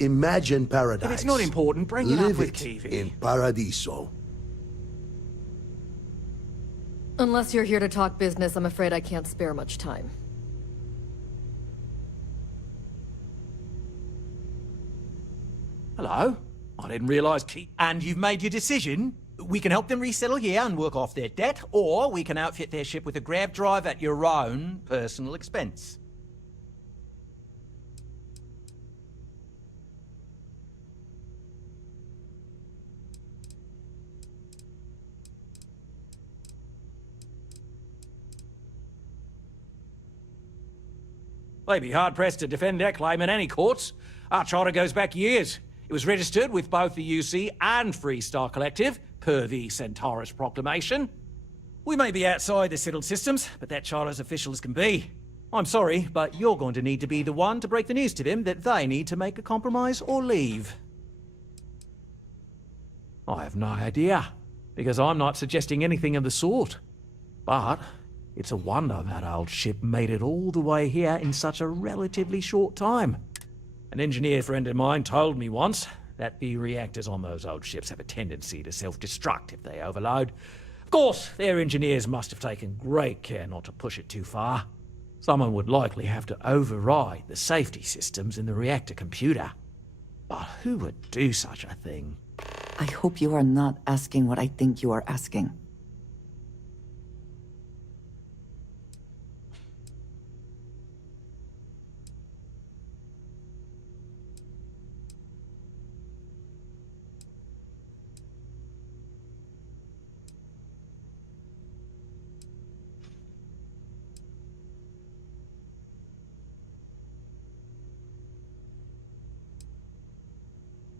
imagine paradise. If it's not important, bring it up Live with it Kiwi. in Paradiso. Unless you're here to talk business, I'm afraid I can't spare much time. Hello? I didn't realise And you've made your decision? We can help them resettle here and work off their debt, or we can outfit their ship with a grav drive at your own personal expense. They'd be hard-pressed to defend their claim in any courts. Our charter goes back years. It was registered with both the UC and Freestar Collective, per the Centaurus Proclamation. We may be outside the settled systems, but that charter's official as can be. I'm sorry, but you're going to need to be the one to break the news to them that they need to make a compromise or leave. I have no idea, because I'm not suggesting anything of the sort. But it's a wonder that old ship made it all the way here in such a relatively short time. An engineer friend of mine told me once that the reactors on those old ships have a tendency to self-destruct if they overload. Of course, their engineers must have taken great care not to push it too far. Someone would likely have to override the safety systems in the reactor computer. But who would do such a thing? I hope you are not asking what I think you are asking.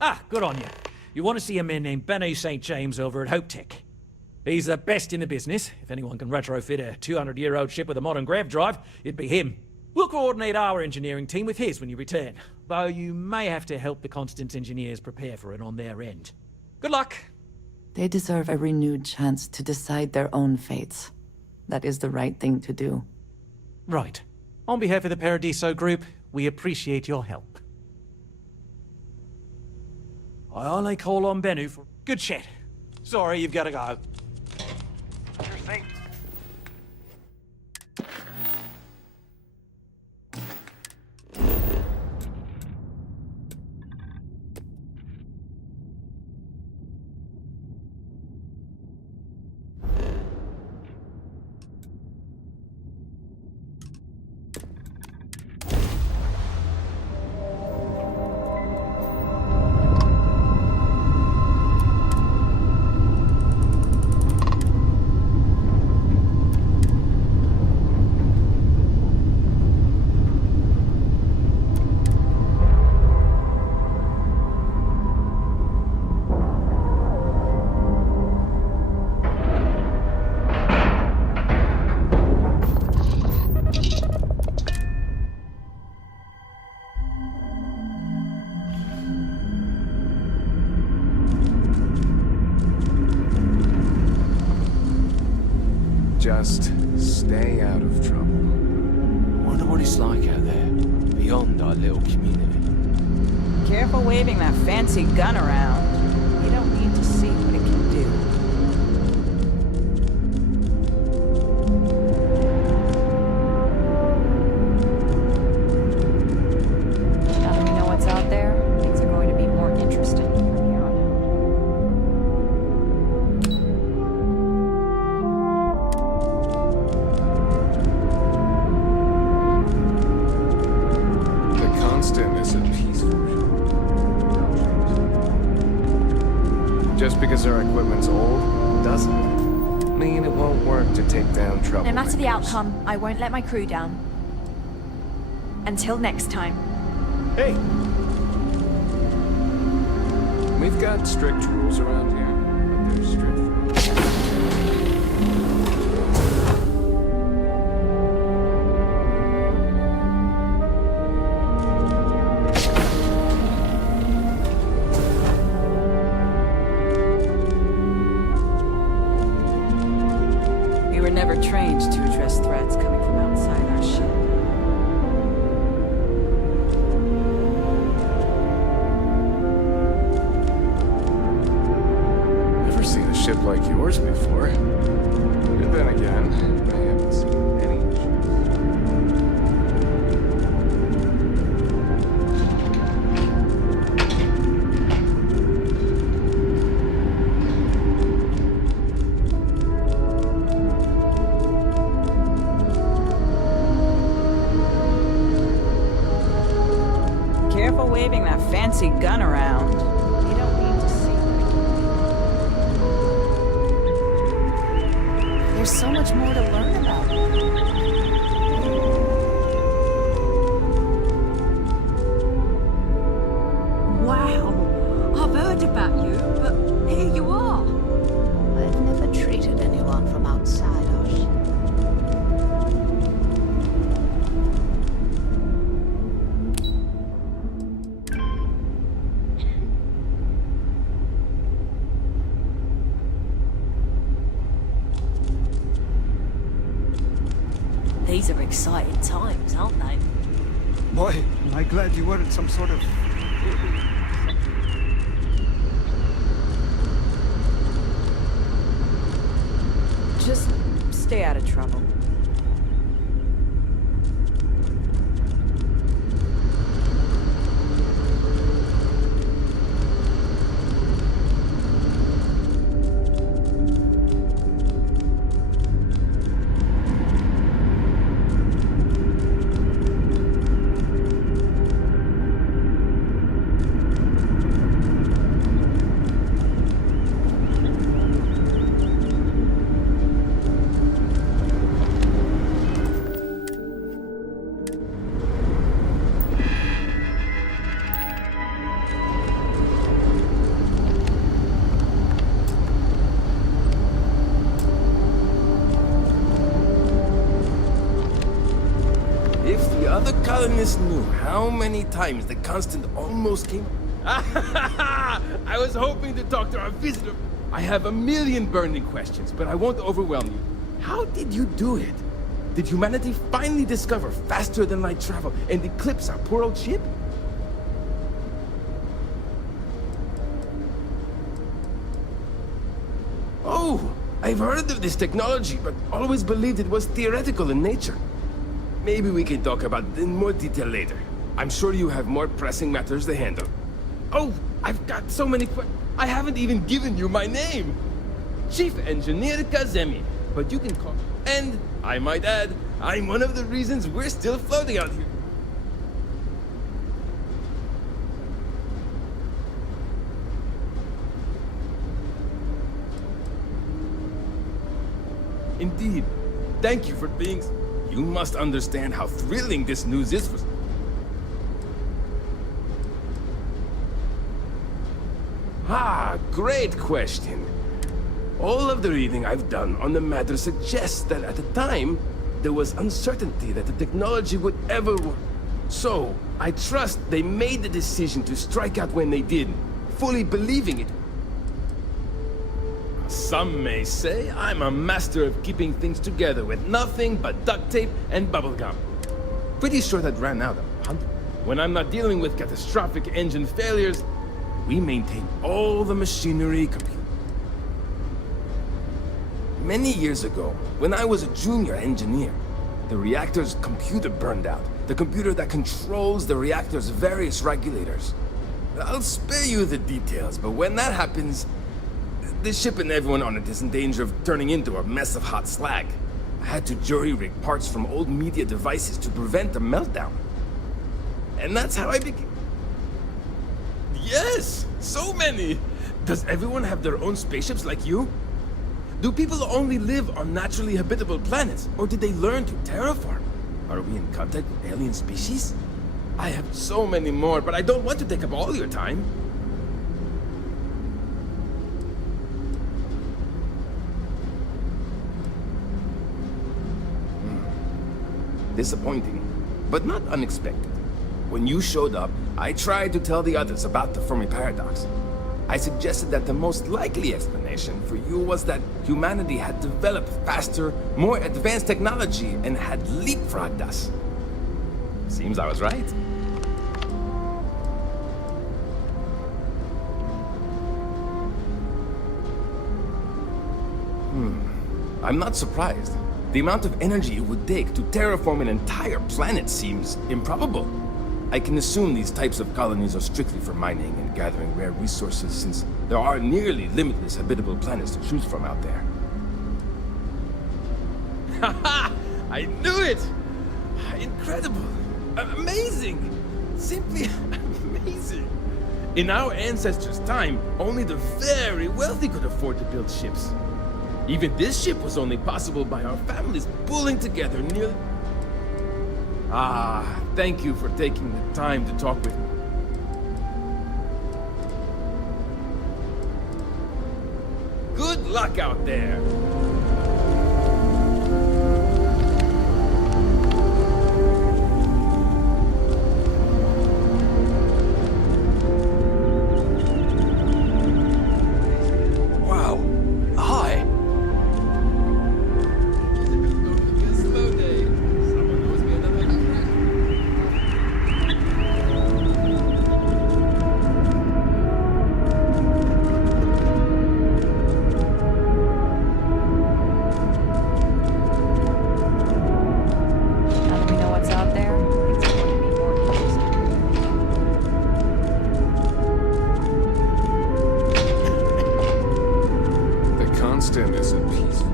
Ah, good on you. You want to see a man named Benny St. James over at Hope Tech. He's the best in the business. If anyone can retrofit a 200-year-old ship with a modern grav drive, it'd be him. We'll coordinate our engineering team with his when you return, though you may have to help the Constance engineers prepare for it on their end. Good luck! They deserve a renewed chance to decide their own fates. That is the right thing to do. Right. On behalf of the Paradiso Group, we appreciate your help. I only call on Bennu for good chat. Sorry, you've got to go. You're safe. Just stay out of trouble. Wonder what it's like out there, beyond our little community. Careful waving that fancy gun around. You don't need to see what it can do. Now that we know what's out there, things are going to be more interesting from here on out. The Constant is a peaceful ship. Just because our equipment's old doesn't mean it won't work to take down trouble. No matter the outcome, I won't let my crew down. Until next time. Hey! We've got strict rules around here, but they're strict for We were never trained to address threats coming from outside our ship. ship like yours before. But then again, I haven't seen any. Careful waving that fancy gun around. You don't need to see what There's so much more to learn about. Wow, I've heard about you, but here you are. I've never treated anyone from outside us. These are exciting times, aren't they? Boy, am I glad you weren't some sort of... Just stay out of trouble. Other colonists knew how many times the Constant almost came. I was hoping to talk to our visitor. I have a million burning questions, but I won't overwhelm you. How did you do it? Did humanity finally discover faster than light travel and eclipse our poor old ship? Oh, I've heard of this technology, but always believed it was theoretical in nature. Maybe we can talk about it in more detail later. I'm sure you have more pressing matters to handle. Oh, I've got so many I haven't even given you my name! Chief Engineer Kazemi, but you can call... And, I might add, I'm one of the reasons we're still floating out here. Indeed. Thank you for being... You must understand how thrilling this news is for... Ah, great question. All of the reading I've done on the matter suggests that at the time, there was uncertainty that the technology would ever work. So, I trust they made the decision to strike out when they did, fully believing it. Some may say I'm a master of keeping things together with nothing but duct tape and bubblegum. Pretty sure that ran out of when I'm not dealing with catastrophic engine failures, we maintain all the machinery Many years ago, when I was a junior engineer, the reactor's computer burned out. The computer that controls the reactor's various regulators. I'll spare you the details, but when that happens, the ship and everyone on it is in danger of turning into a mess of hot slag. I had to jury-rig parts from old media devices to prevent a meltdown. And that's how I became... Yes! So many! Does everyone have their own spaceships like you? Do people only live on naturally habitable planets, or did they learn to terraform? Are we in contact with alien species? I have so many more, but I don't want to take up all your time. Disappointing, but not unexpected. When you showed up, I tried to tell the others about the Fermi Paradox. I suggested that the most likely explanation for you was that humanity had developed faster, more advanced technology and had leapfrogged us. Seems I was right. I'm not surprised. The amount of energy it would take to terraform an entire planet seems improbable. I can assume these types of colonies are strictly for mining and gathering rare resources, since there are nearly limitless habitable planets to choose from out there. Haha! I knew it! Incredible! Amazing! Simply amazing! In our ancestors' time, only the very wealthy could afford to build ships. Even this ship was only possible by our families pulling together nearly... Ah, thank you for taking the time to talk with me. Good luck out there! Wow. Hi. Slow day. Someone owes me another contract. Now that we know what's out there, things are going to be more interesting. The Constant is a peaceful.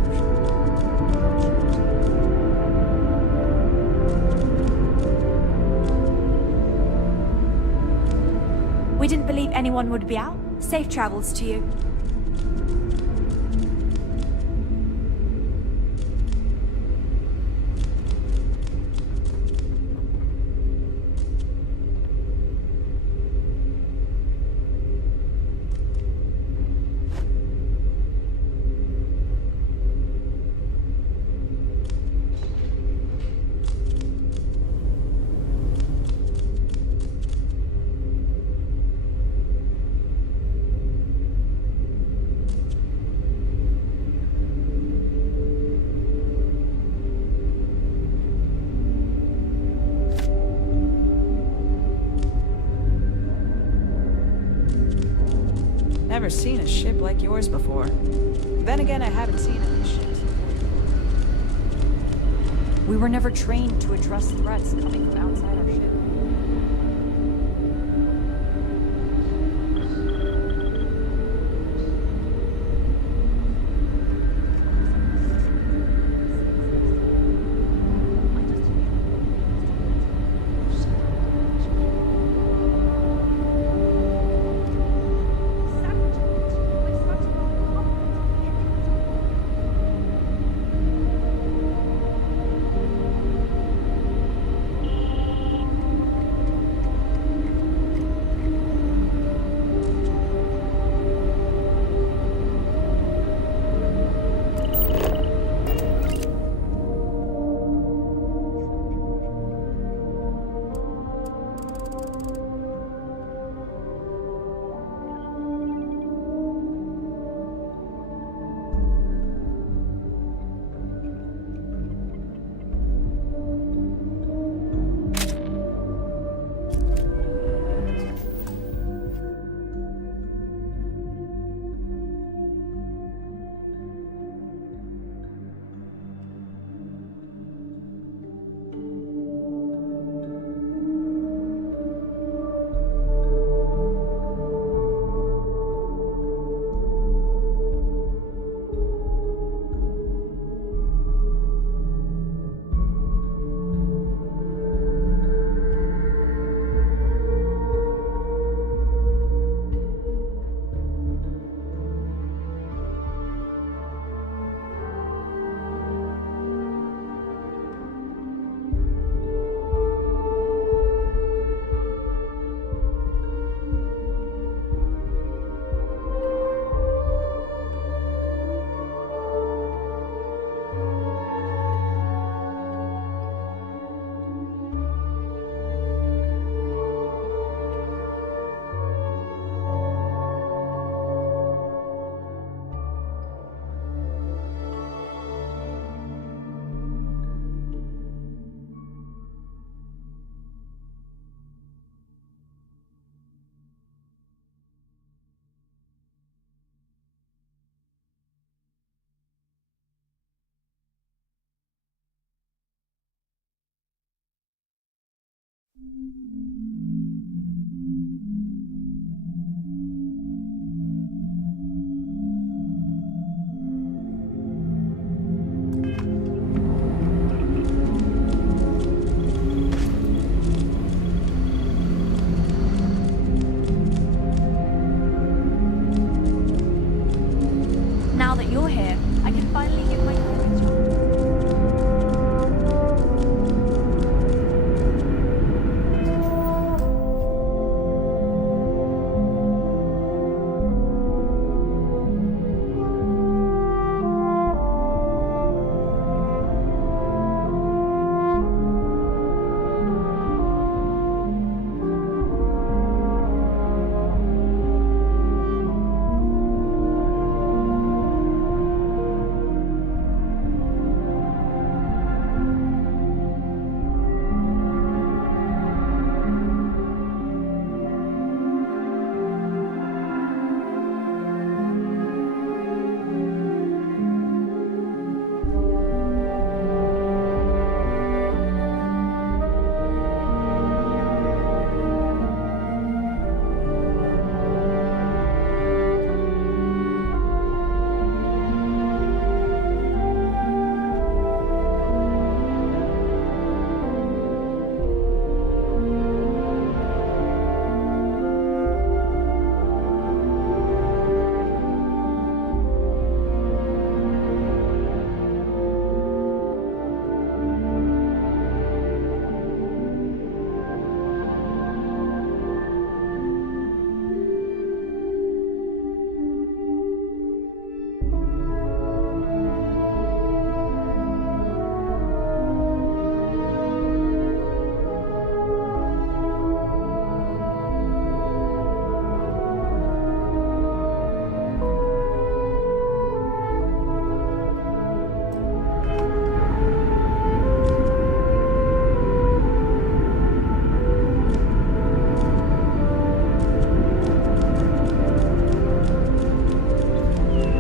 We didn't believe anyone would be out. Safe travels to you. Never seen a ship like yours before. Then again, I haven't seen any ships. We were never trained to address threats coming from outside our ship. Now that you're here, I can finally give my crew a job.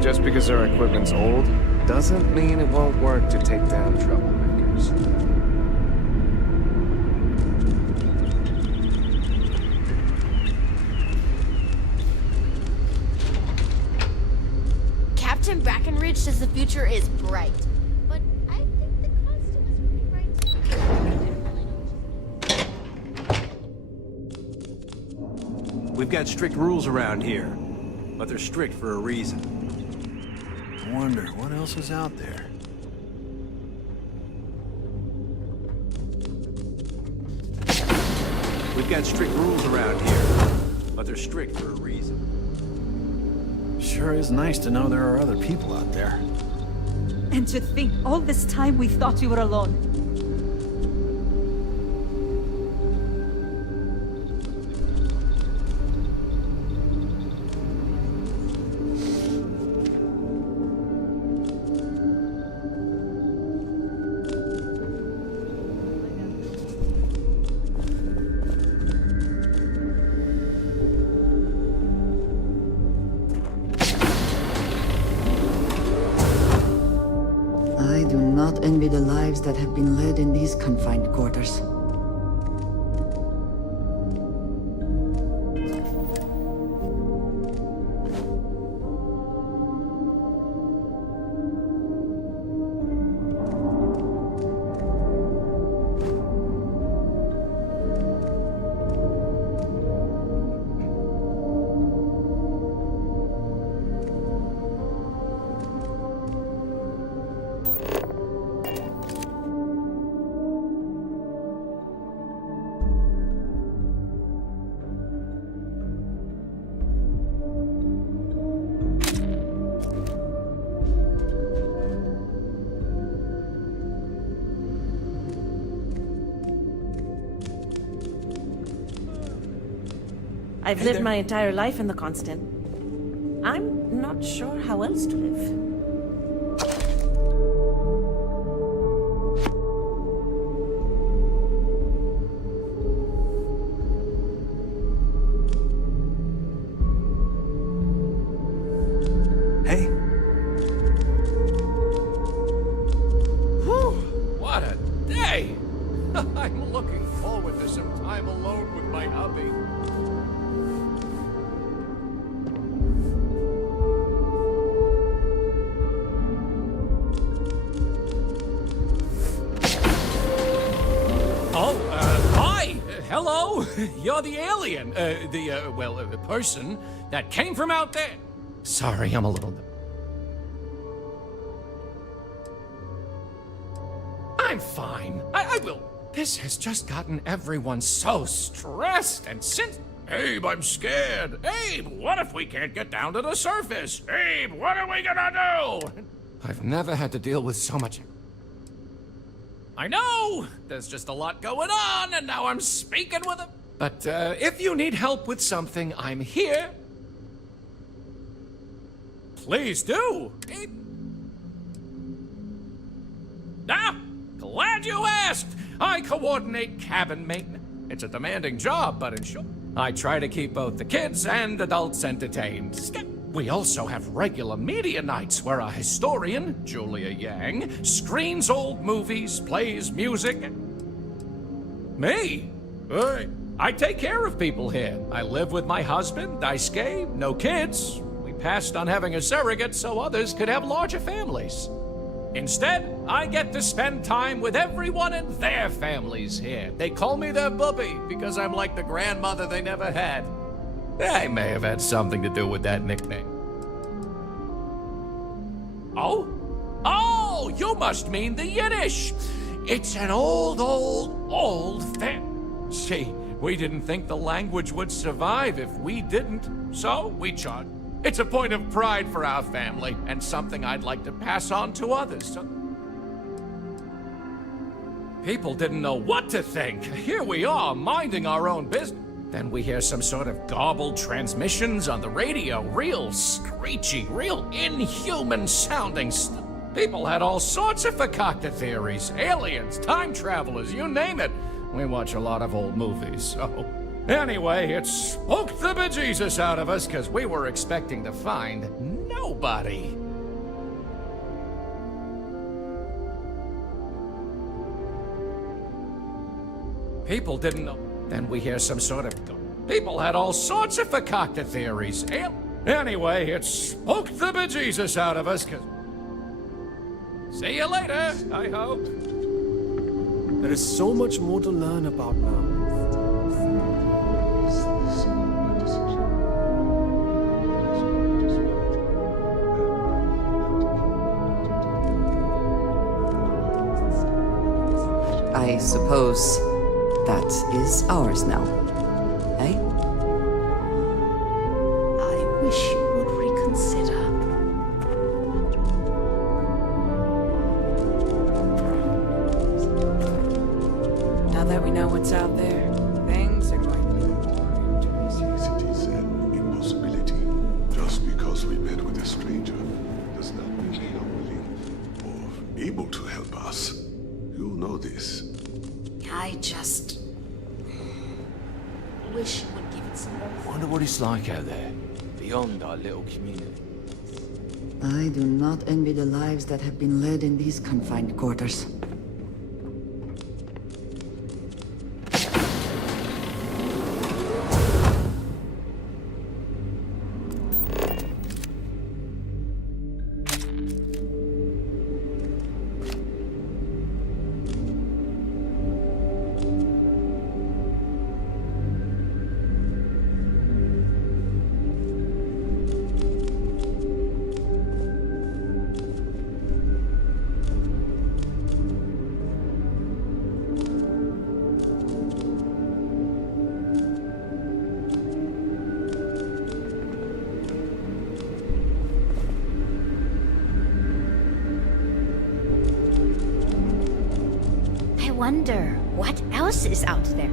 Just because our equipment's old doesn't mean it won't work to take down troublemakers. Captain Brackenridge says the future is bright. But I think the costume is pretty bright too. I don't really know. We've got strict rules around here, but they're strict for a reason. I wonder what else is out there. We've got strict rules around here, but they're strict for a reason. Sure is nice to know there are other people out there. And to think, all this time we thought we were alone. I do not envy the lives that have been led in these confined quarters. I've lived my entire life in the Constant. I'm not sure how else to live. Hey. Whew, what a day! I'm looking forward to some time you're the alien. The person that came from out there. Sorry, I'm a little... I'm fine. I will... This has just gotten everyone so stressed, and since... Abe, I'm scared. Abe, what if we can't get down to the surface? Abe, what are we gonna do? I've never had to deal with so much... I know! There's just a lot going on, and now I'm speaking with him. But, if you need help with something, I'm here. Please do. Glad you asked! I coordinate cabin maintenance. It's a demanding job, but in short, I try to keep both the kids and adults entertained. We also have regular media nights where a historian, Julia Yang, screens old movies, plays music, and... Me? I take care of people here. I live with my husband, Daisuke, no kids. We passed on having a surrogate so others could have larger families. Instead, I get to spend time with everyone and their families here. They call me their bubby because I'm like the grandmother they never had. I may have had something to do with that nickname. Oh, you must mean the Yiddish. It's an old thing. See, we didn't think the language would survive if we didn't, so we charged. It's a point of pride for our family, and something I'd like to pass on to others. So... People didn't know what to think. Here we are, minding our own business. Then we hear some sort of garbled transmissions on the radio. Real screechy, real inhuman sounding stuff. People had all sorts of fakakta theories. Aliens, time travelers, you name it. We watch a lot of old movies, so... Anyway, it spooked the bejesus out of us because we were expecting to find nobody. People didn't know. Then we hear some sort of... People had all sorts of fakakta theories. Anyway, it spooked the bejesus out of us because... See you later, I hope. There is so much more to learn about now. I suppose that is ours now, eh? I wish you would reconsider. Now that we know what's out there, things are going to be more interesting. It is an impossibility. Just because we met with a stranger does not mean they are willing or able to help us. You know this. I just wish you would give it some more. Wonder what it's like out there, beyond our little community. I do not envy the lives that have been led in these confined quarters. I wonder what else is out there.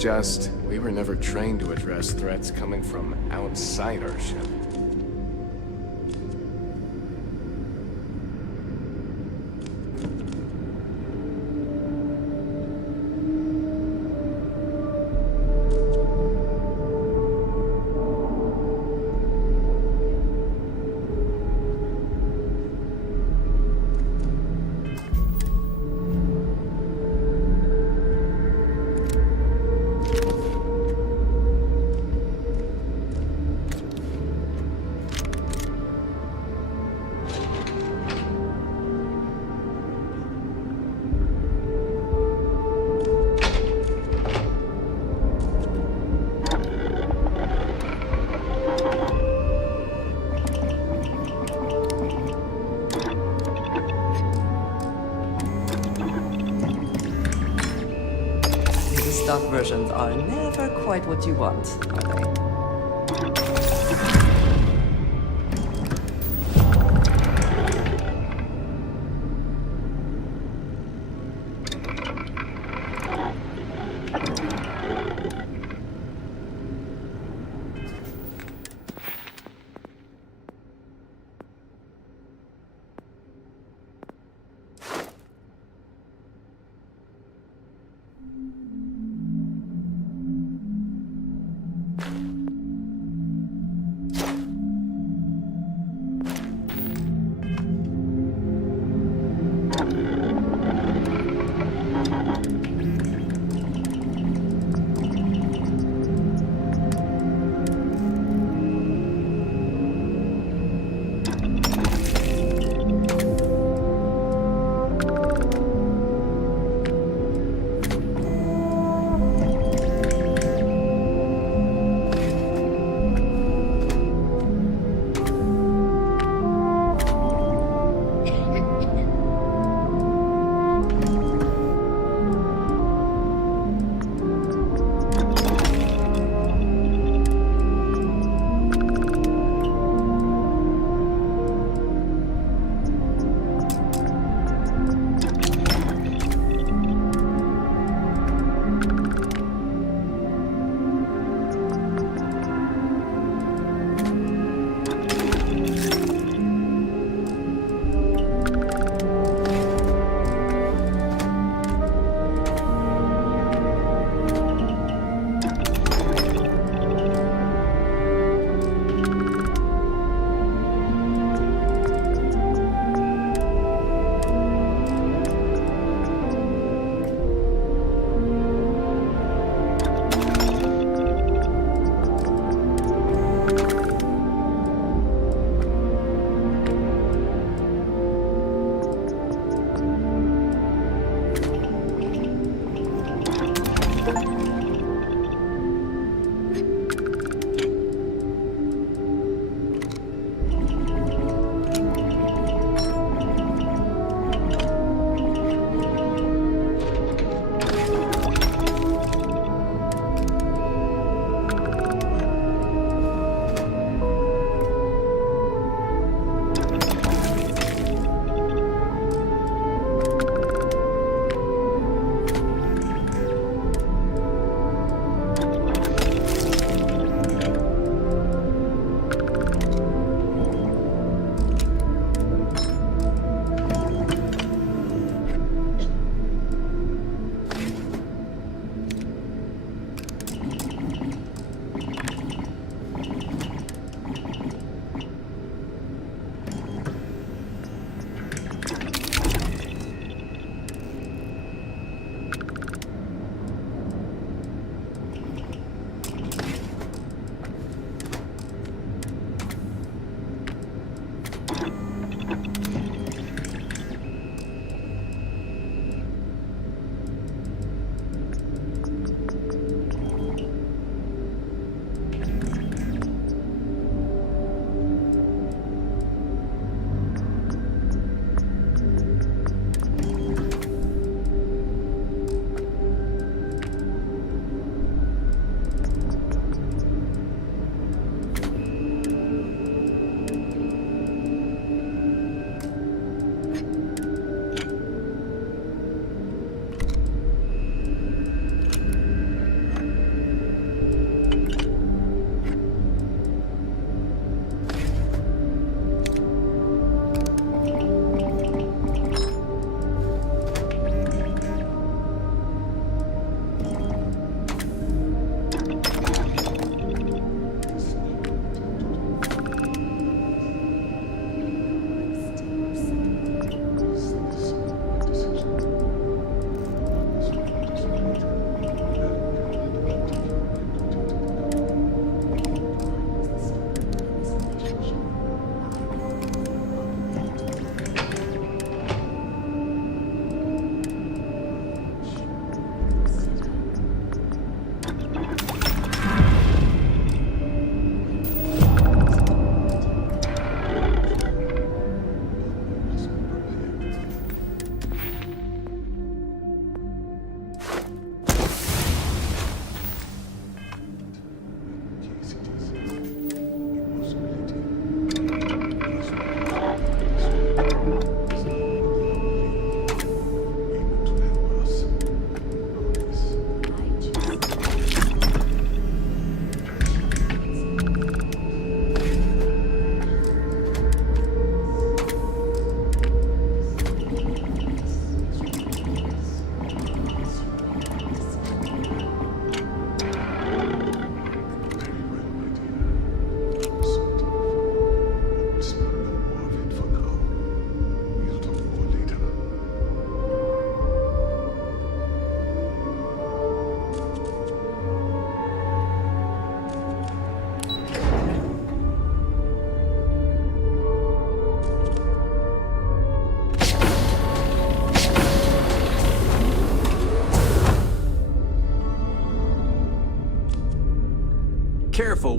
Just, we were never trained to address threats coming from outside our ship. The stock versions are never quite what you want, are they?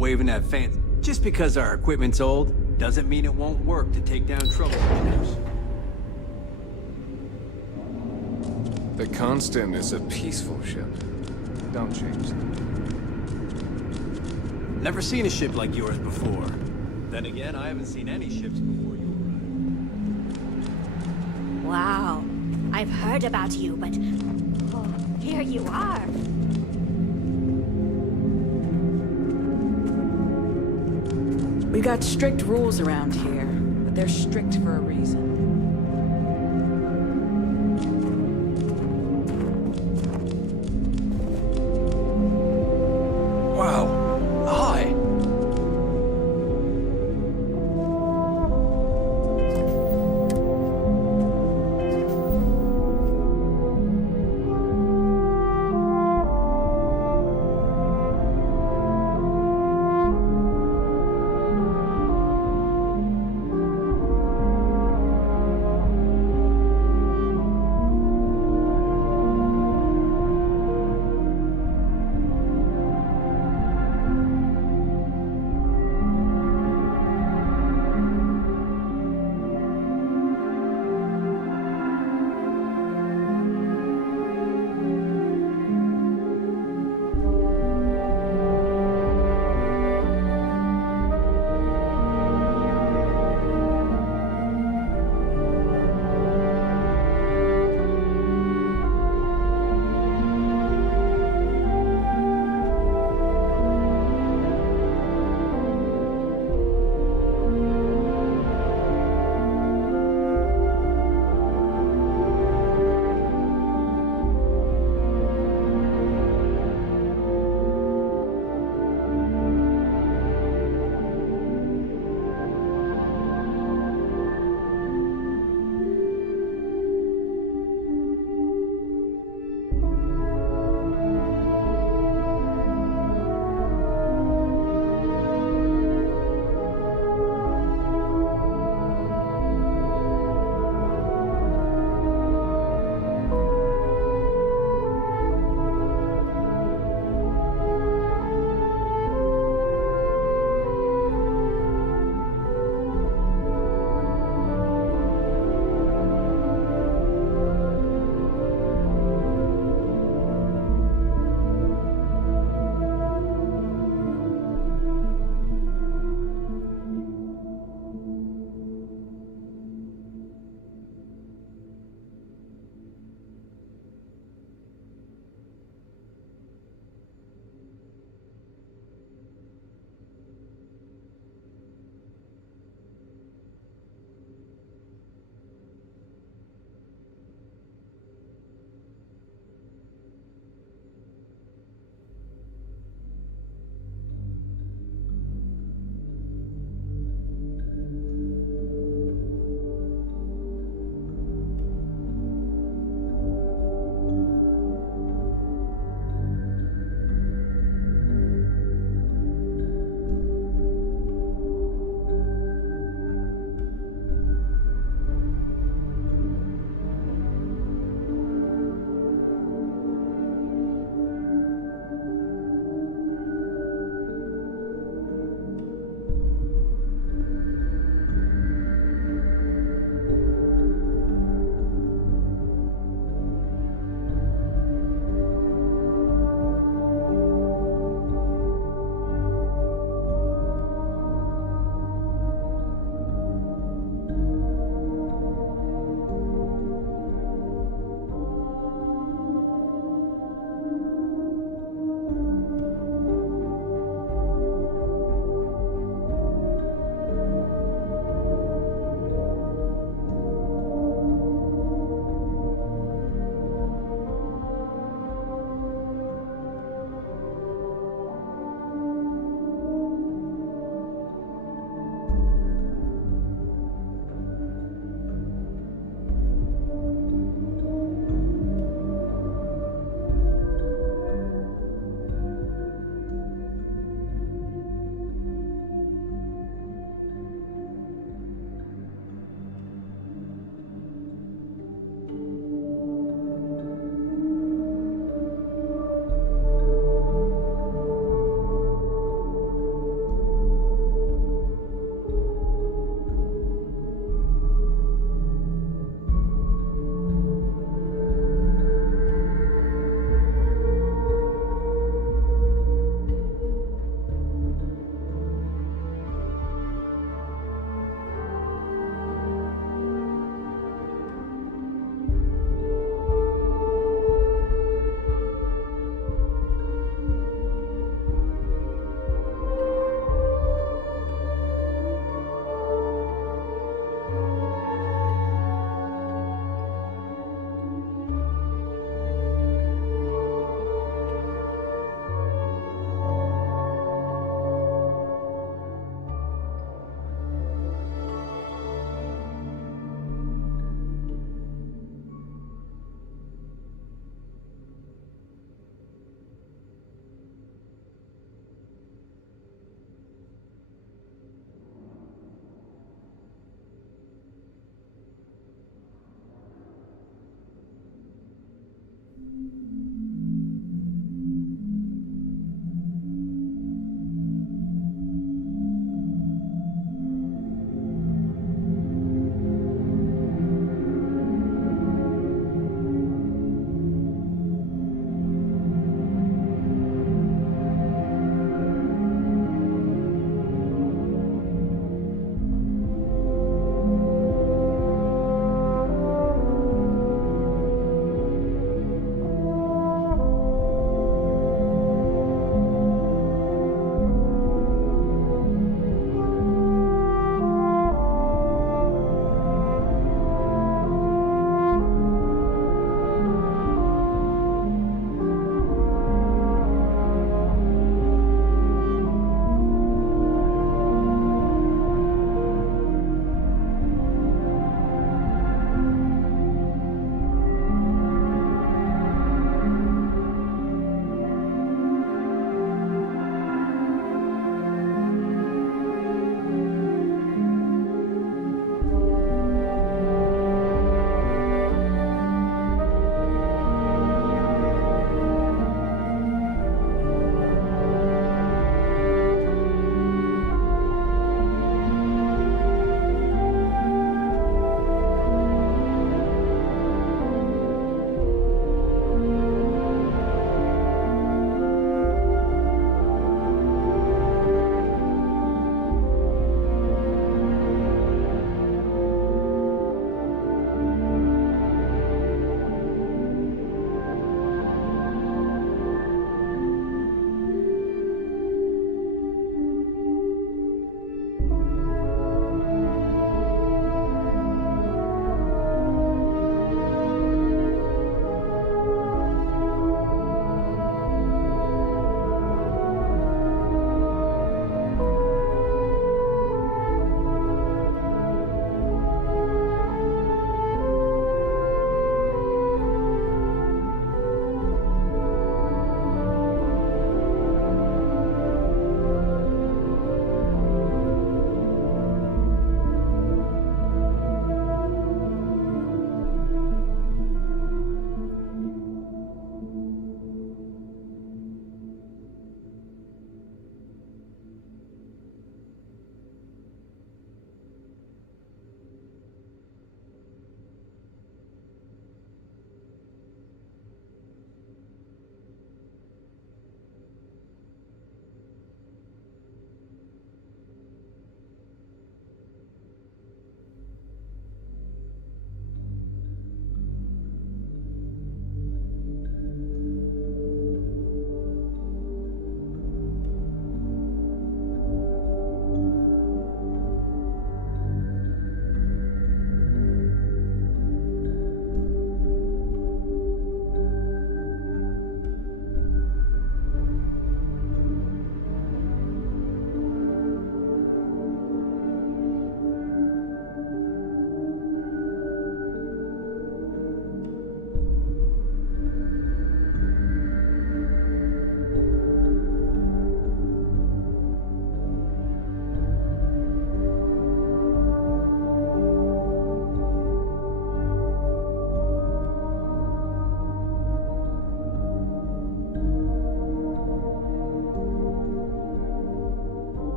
waving that fancy. Just because our equipment's old doesn't mean it won't work to take down troublemakers. The Constant is a peaceful ship. Don't change that. Never seen a ship like yours before. Then again, I haven't seen any ships before you arrived. Wow. I've heard about you, but oh, here you are. We got strict rules around here, but they're strict for a reason. Wow. Hi.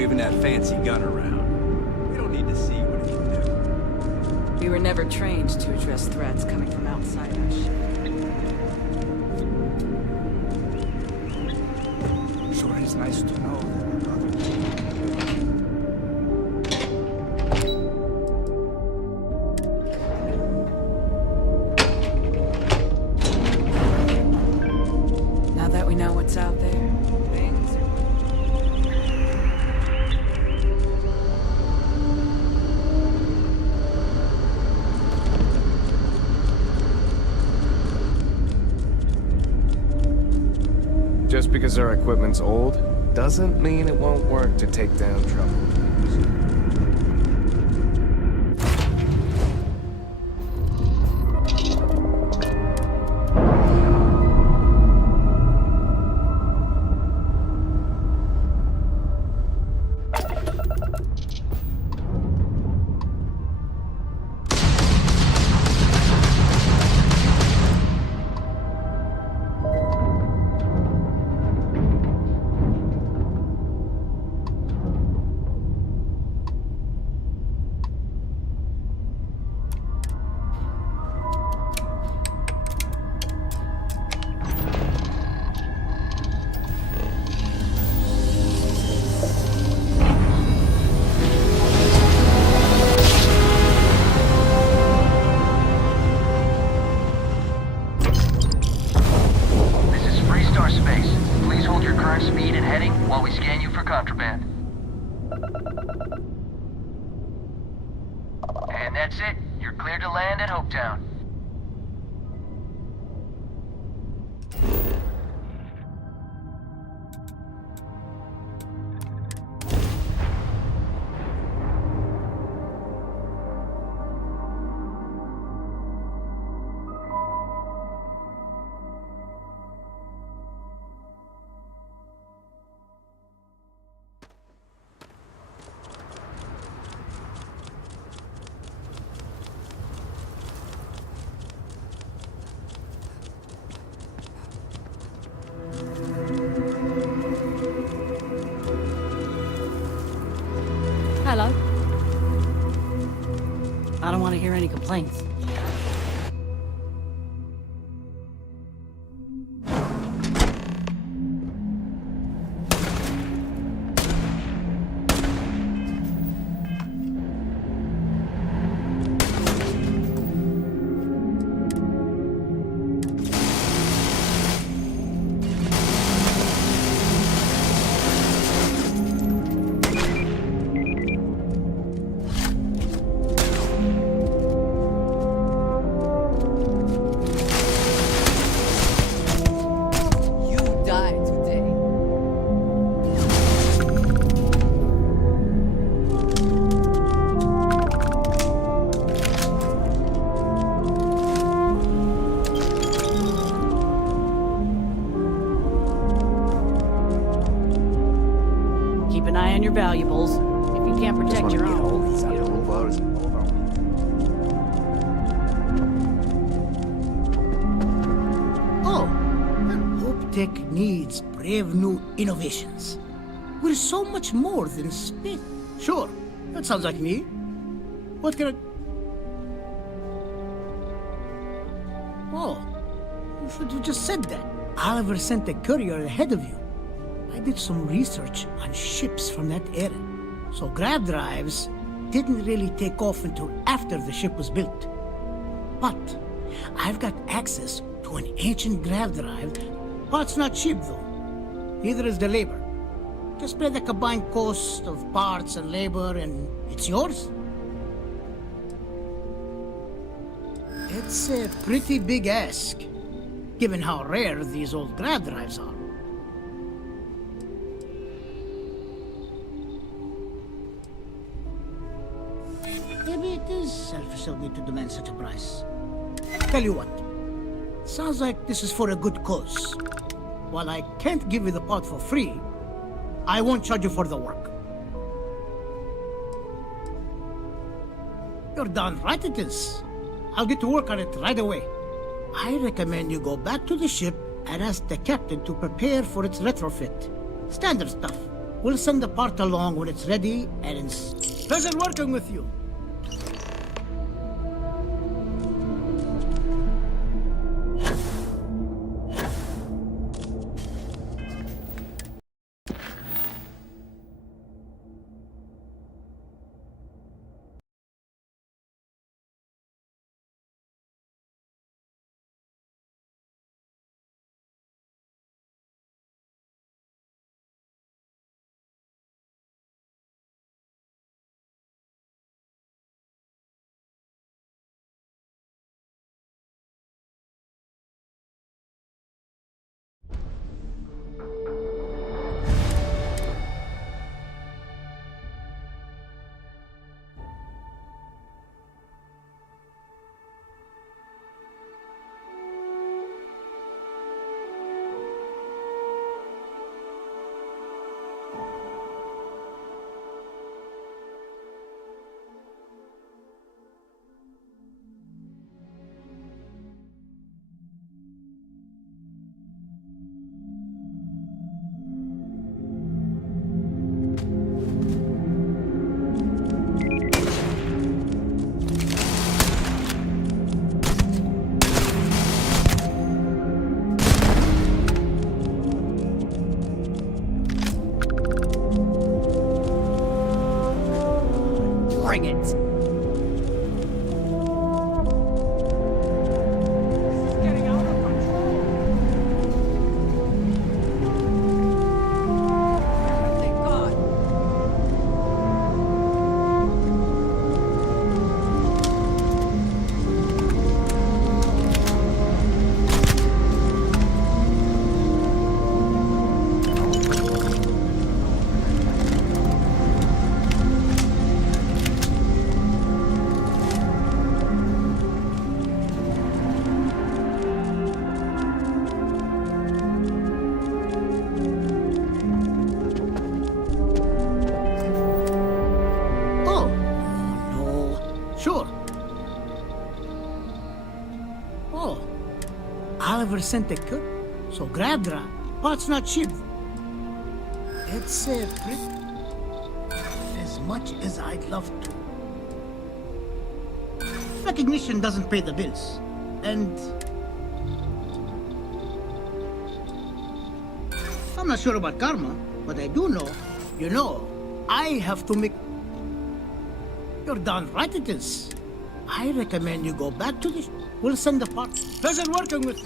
waving that fancy gun around. We don't need to see what he can do. We were never trained to address threats coming from outside our ship. Sure is nice to know that other Now that we know what's out there, things are... Just because our equipment's old, doesn't mean it won't work to take down troublemakers. down. Hello. I don't want to hear any complaints. Keep an eye on your valuables. If you can't protect your own, you don't. Oh, HopeTech needs brave new innovations. We're so much more than Smith. Sure, that sounds like me. What can I... Oh, you should have just said that. Oliver sent a courier ahead of you. I did some research on ships from that era. So grav drives didn't really take off until after the ship was built. But I've got access to an ancient grav drive. Parts not cheap though. Neither is the labor. Just pay the combined cost of parts and labor and it's yours. It's a pretty big ask, given how rare these old grav drives are. Maybe it is selfish of me to demand such a price. Tell you what, sounds like this is for a good cause. While I can't give you the part for free, I won't charge you for the work. You're darn right it is. I'll get to work on it right away. I recommend you go back to the ship and ask the captain to prepare for its retrofit. Standard stuff. We'll send the part along when it's ready, and it's pleasure working with you. Oliver sent a courier. So grab drive. Oh, it's not cheap. It's pretty. As much as I'd love to. Recognition doesn't pay the bills. And I'm not sure about karma, but I do know, I have to make... You're darn right it is. I recommend you go back to the... We'll send the part. Pleasure working with...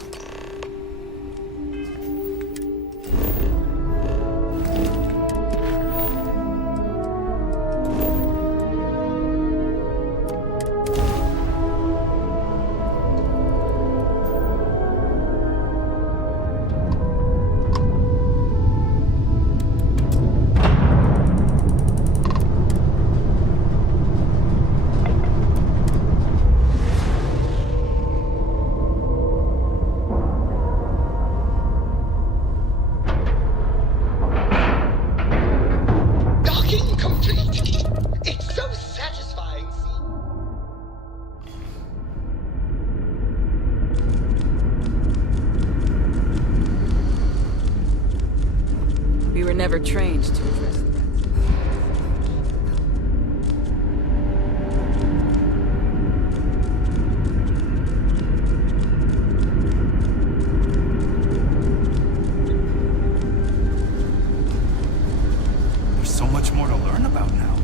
We were never trained to address threats. There's so much more to learn about now.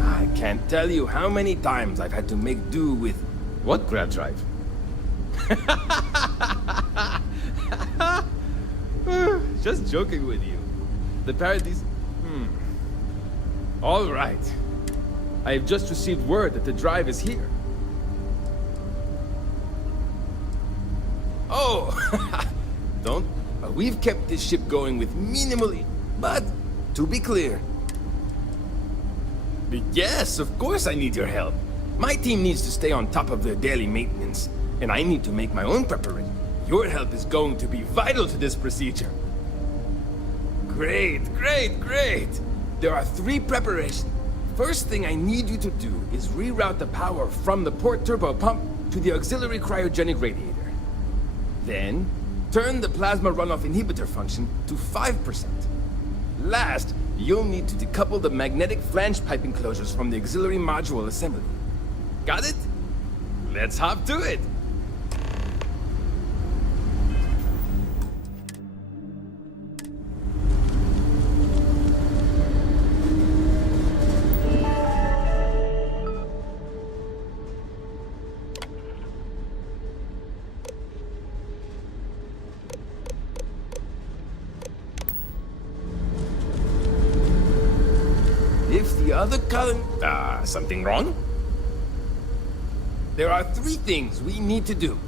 I can't tell you how many times I've had to make do with... What grab drive? Just joking with you. The Paradise... All right. I have just received word that the drive is here. Oh! Don't... we've kept this ship going with minimally... But, to be clear... Yes, of course I need your help. My team needs to stay on top of their daily maintenance, and I need to make my own preparation. Your help is going to be vital to this procedure. Great, great, great! There are 3 preparations. First thing I need you to do is reroute the power from the port turbo pump to the auxiliary cryogenic radiator. Then, turn the plasma runoff inhibitor function to 5%. Last, you'll need to decouple the magnetic flange pipe enclosures from the auxiliary module assembly. Got it? Let's hop to it! If the other column... something wrong? There are 3 things we need to do.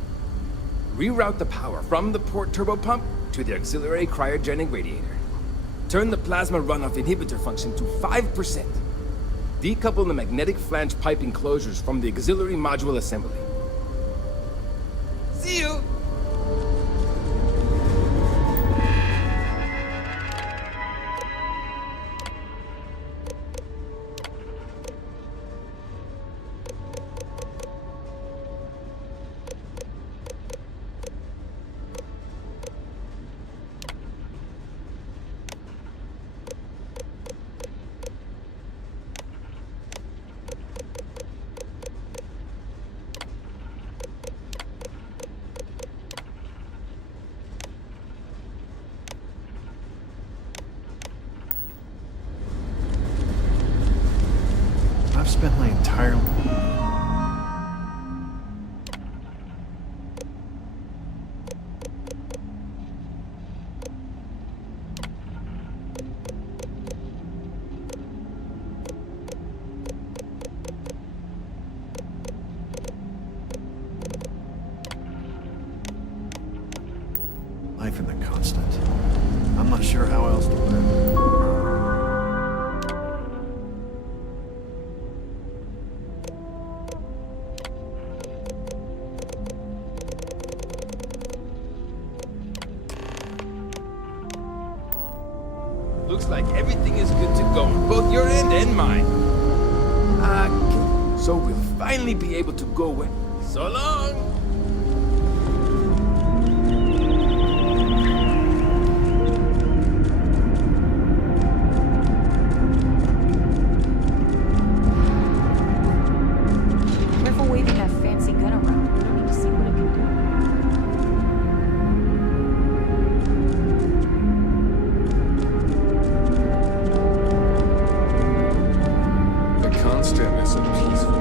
Reroute the power from the port turbo pump to the auxiliary cryogenic radiator. Turn the plasma runoff inhibitor function to 5%. Decouple the magnetic flange pipe enclosures from the auxiliary module assembly. See you! I've spent my entire life in the constant. I'm not sure how else to put it. Looks like everything is good to go on both your end and mine. So we'll finally be able to go away. So long! Careful waving that fancy gun around. We don't need to see what it can do. The Constant is a peaceful.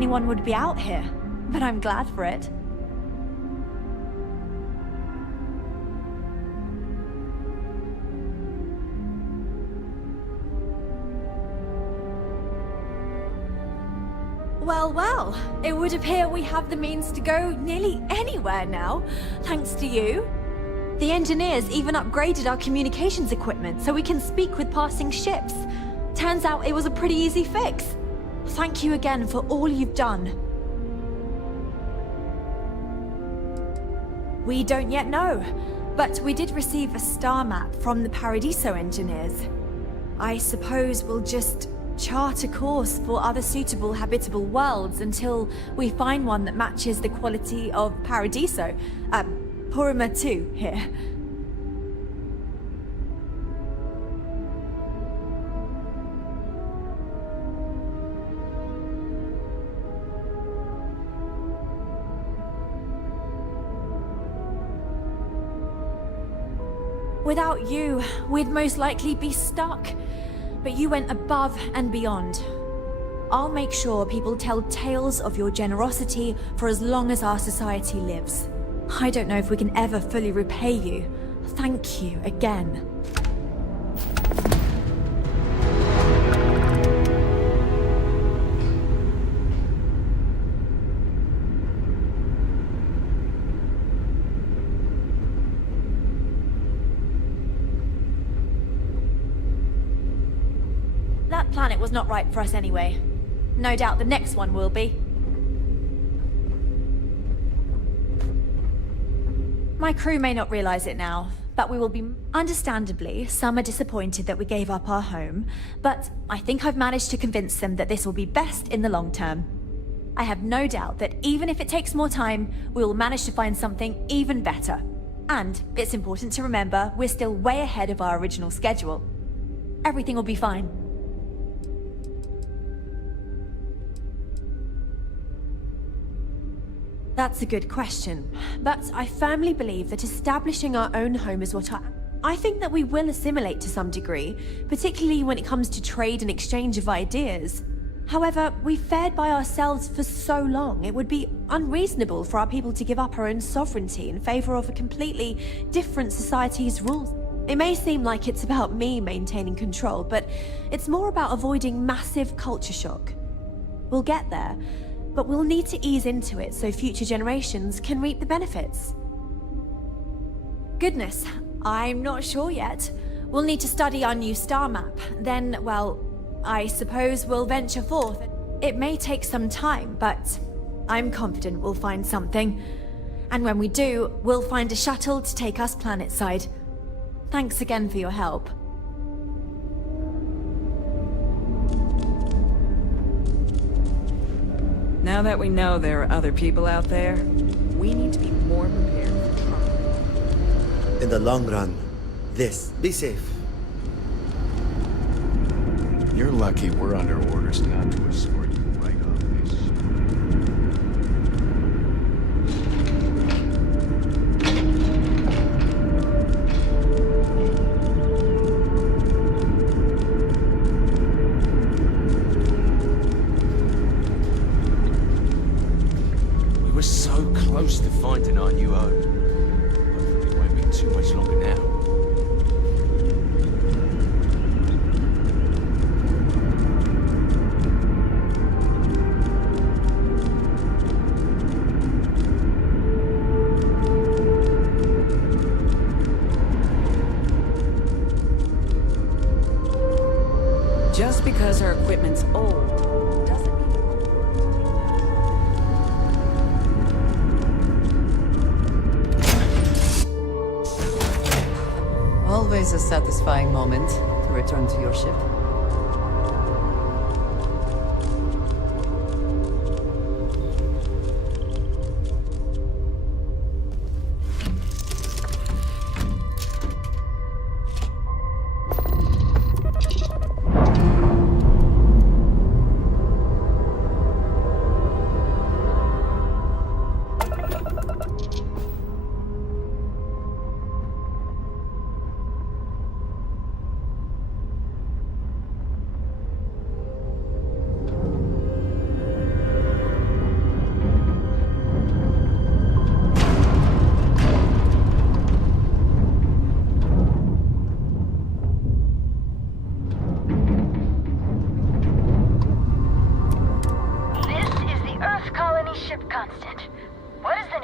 anyone would be out here, but I'm glad for it. Well, well, it would appear we have the means to go nearly anywhere now, thanks to you. The engineers even upgraded our communications equipment so we can speak with passing ships. Turns out it was a pretty easy fix. Thank you again for all you've done. We don't yet know, but we did receive a star map from the Paradiso engineers. I suppose we'll just chart a course for other suitable habitable worlds until we find one that matches the quality of Paradiso. Purima 2 here. Without you, we'd most likely be stuck. But you went above and beyond. I'll make sure people tell tales of your generosity for as long as our society lives. I don't know if we can ever fully repay you. Thank you again. That planet was not right for us anyway. No doubt the next one will be. My crew may not realize it now, but we will be... Understandably, some are disappointed that we gave up our home, but I think I've managed to convince them that this will be best in the long term. I have no doubt that even if it takes more time, we will manage to find something even better. And it's important to remember we're still way ahead of our original schedule. Everything will be fine. That's a good question, but I firmly believe that establishing our own home is what I think that we will assimilate to some degree, particularly when it comes to trade and exchange of ideas. However, we've fared by ourselves for so long, it would be unreasonable for our people to give up our own sovereignty in favor of a completely different society's rules. It may seem like it's about me maintaining control, but it's more about avoiding massive culture shock. We'll get there, but we'll need to ease into it so future generations can reap the benefits. Goodness, I'm not sure yet. We'll need to study our new star map. Then, well, I suppose we'll venture forth. It may take some time, but I'm confident we'll find something. And when we do, we'll find a shuttle to take us planetside. Thanks again for your help. Now that we know there are other people out there, we need to be more prepared for trouble. In the long run, be safe. You're lucky we're under orders not to escort you right off base. We were so close to finding our new home. Hopefully it won't be too much longer now. Just because our equipment's old doesn't mean Always a satisfying moment to return to your ship.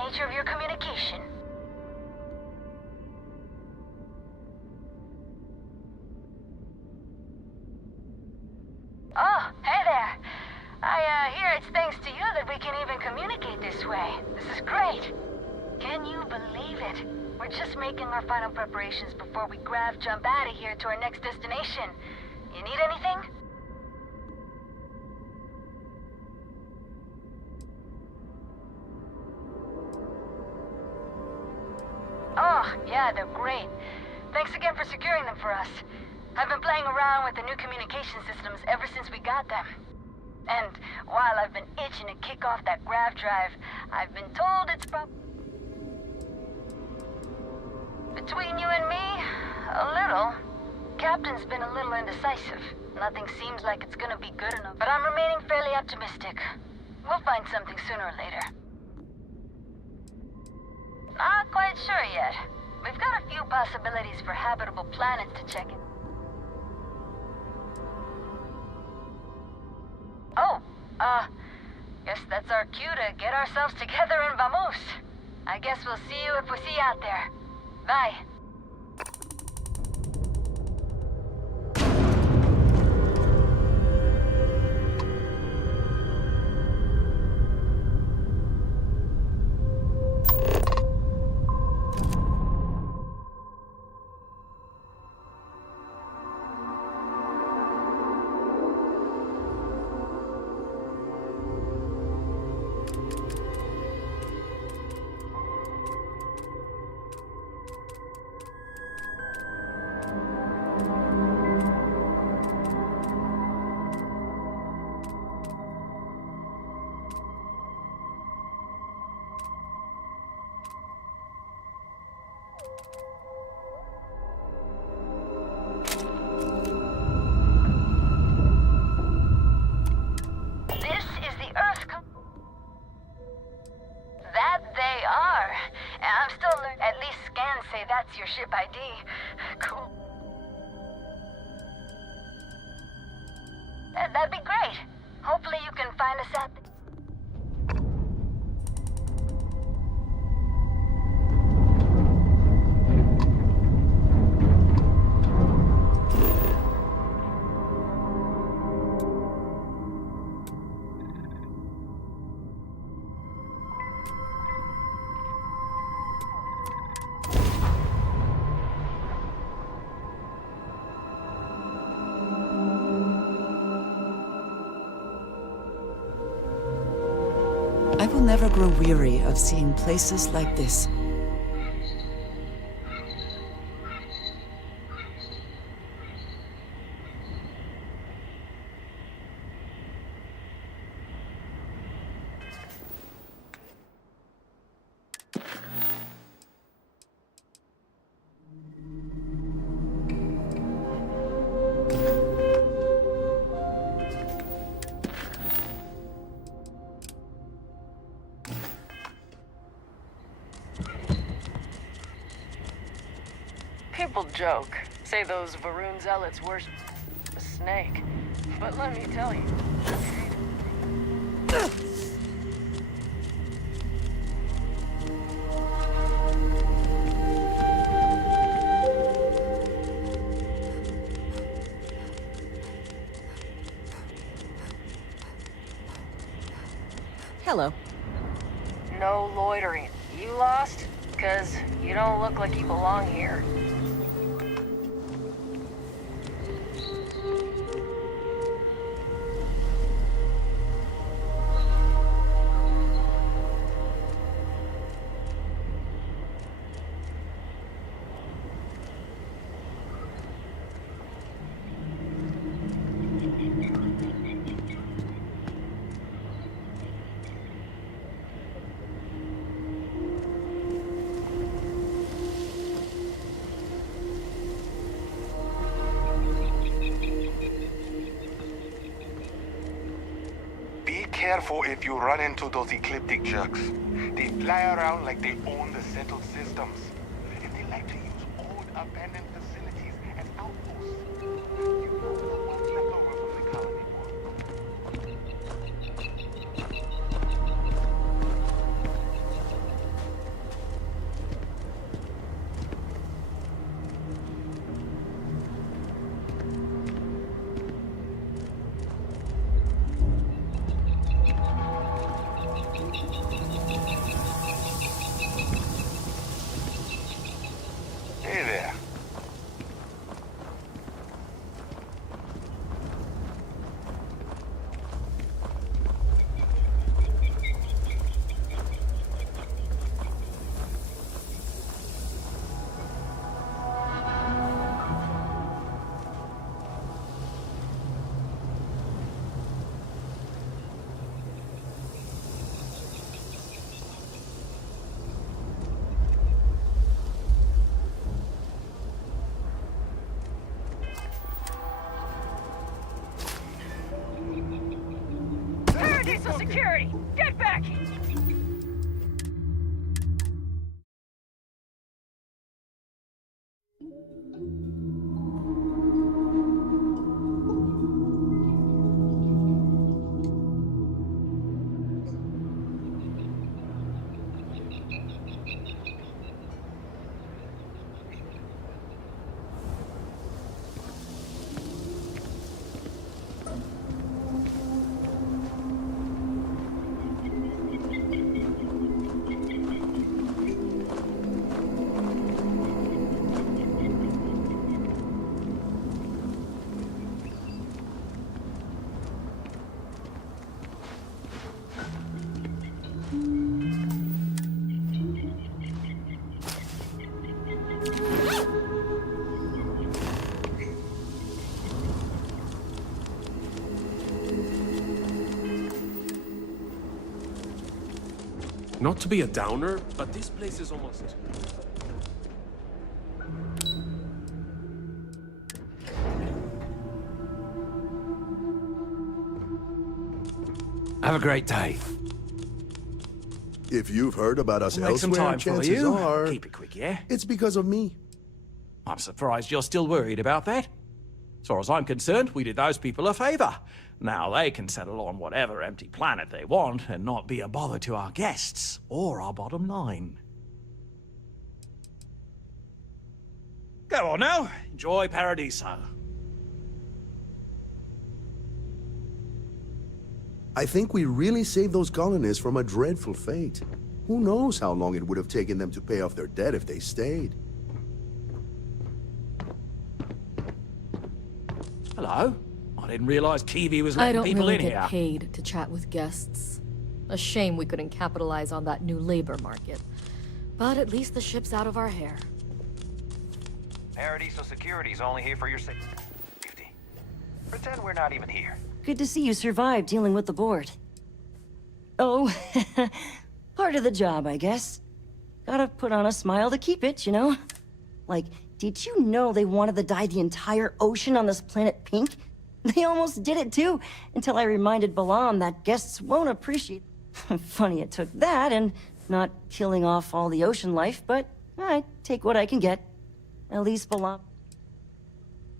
nature of your communication? Oh, hey there. I hear it's thanks to you that we can even communicate this way. This is great. Can you believe it? We're just making our final preparations before we jump out of here to our next destination. You need anything? Oh, yeah, they're great. Thanks again for securing them for us. I've been playing around with the new communication systems ever since we got them. And while I've been itching to kick off that grav drive, I've been told it's between you and me, a little. Captain's been a little indecisive. Nothing seems like it's gonna be good enough, but I'm remaining fairly optimistic. We'll find something sooner or later. Not quite sure yet. We've got a few possibilities for habitable planets to check in. Oh, guess that's our cue to get ourselves together in Vamoose. I guess we'll see you if we see you out there. Bye. That's your ship ID. Cool. That'd be great. Hopefully you can find us out there. I will never grow weary of seeing places like this. People joke, say those Varun zealots worship a snake. But let me tell you. Hello. No loitering. You lost? 'Cause you don't look like you belong here. Careful if you run into those ecliptic jerks. They fly around like they own the settled systems. And they like to use old abandoned facilities as outposts. You know the ones left over from the colony war. Not to be a downer, but this place is almost... Have a great day. If you've heard about us I'll make some elsewhere, time for chances you. are... Keep it quick, yeah? It's because of me. I'm surprised you're still worried about that. As far as I'm concerned, we did those people a favor. Now they can settle on whatever empty planet they want and not be a bother to our guests or our bottom line. Go on now, enjoy Paradiso. I think we really saved those colonists from a dreadful fate. Who knows how long it would have taken them to pay off their debt if they stayed. Hello? I didn't realize Kiwi was I letting don't people really in get here. paid to chat with guests. A shame we couldn't capitalize on that new labor market. But at least the ship's out of our hair. Paradiso Security's only here for your safety. Pretend we're not even here. Good to see you survived dealing with the board. Oh, part of the job, I guess. Gotta put on a smile to keep it, you know? Like, did you know they wanted to dye the entire ocean on this planet pink? They almost did it too, until I reminded Balam that guests won't appreciate... Funny it took that, and not killing off all the ocean life, but I take what I can get. At least Balam...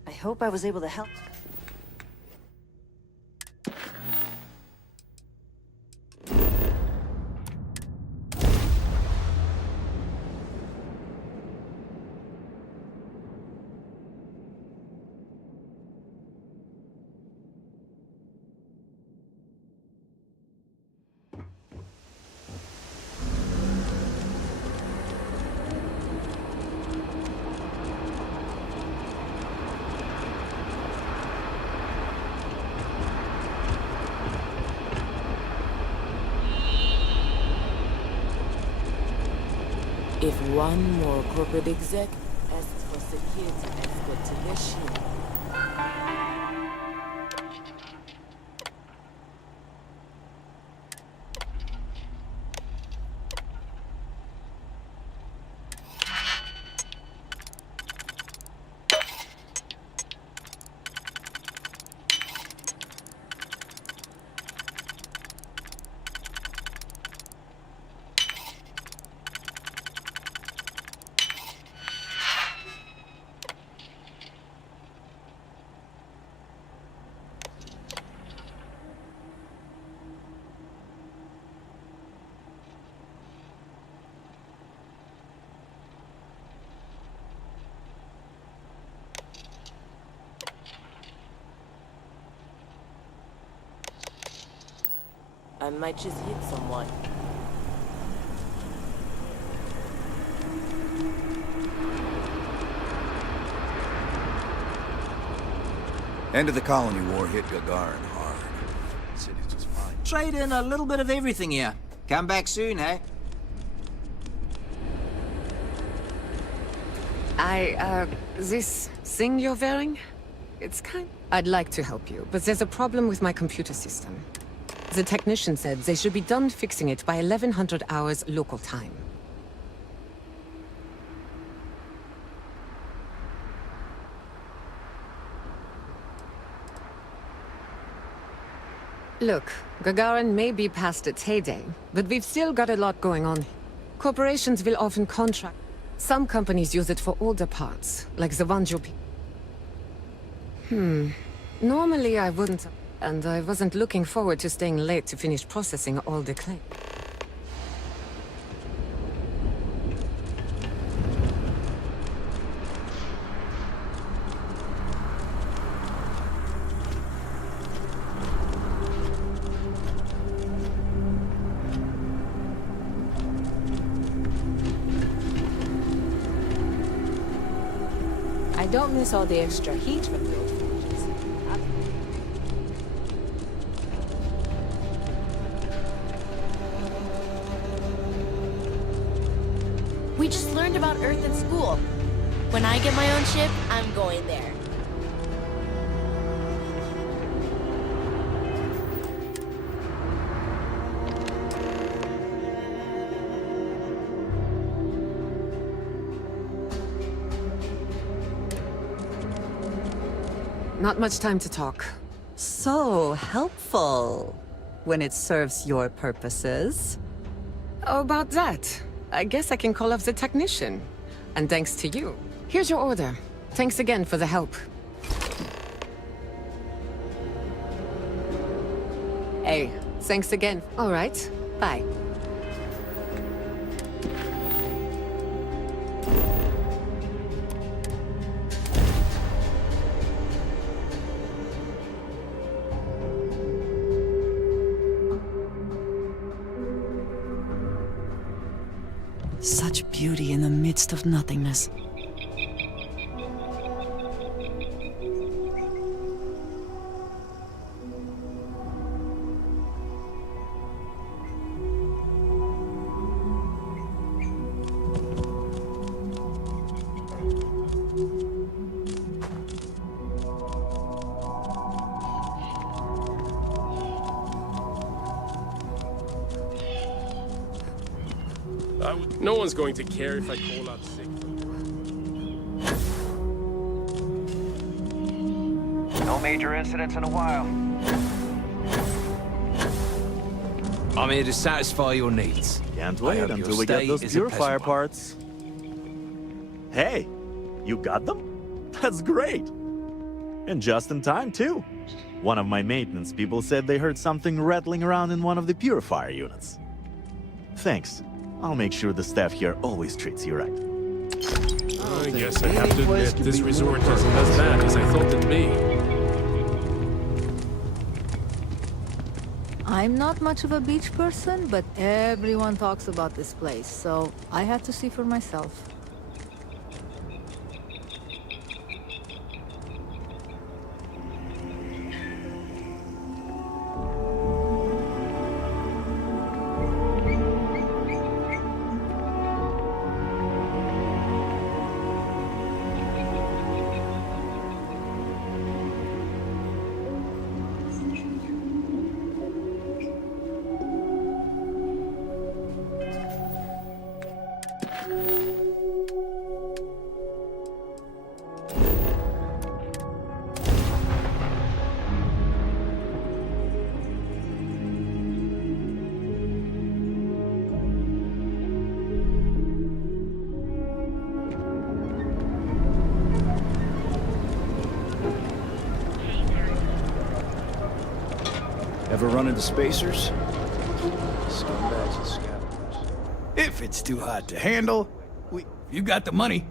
I hope I was able to help. If one more corporate exec asks for security escort to their ship, I might just hit someone. End of the colony war hit Gagarin hard. The city's just fine. Trade in a little bit of everything here. Come back soon, eh? This thing you're wearing? It's kind... I'd like to help you, but there's a problem with my computer system. The technician said they should be done fixing it by 1100 hours local time. Look, Gagarin may be past its heyday, but we've still got a lot going on. Corporations will often contract. Some companies use it for older parts, like the ones you... Normally I wouldn't... And I wasn't looking forward to staying late to finish processing all the claims. I don't miss all the extra heat from the old forges. We just learned about Earth in school. When I get my own ship, I'm going there. Not much time to talk. So helpful when it serves your purposes. Oh, about that. I guess I can call off the technician. And thanks to you. Here's your order. Thanks again for the help. Hey, thanks again. All right, bye. Such beauty in the midst of nothingness. No one's going to care if I call out sick. No major incidents in a while. I'm here to satisfy your needs. Can't wait until we get those purifier parts. Hey, you got them? That's great! And just in time, too. One of my maintenance people said they heard something rattling around in one of the purifier units. Thanks. I'll make sure the staff here always treats you right. I guess I have to admit, this resort isn't as bad as I thought it'd be. I'm not much of a beach person, but everyone talks about this place, so I had to see for myself. Ever run into spacers? Scumbags and scavengers. If it's too hot to handle, you got the money.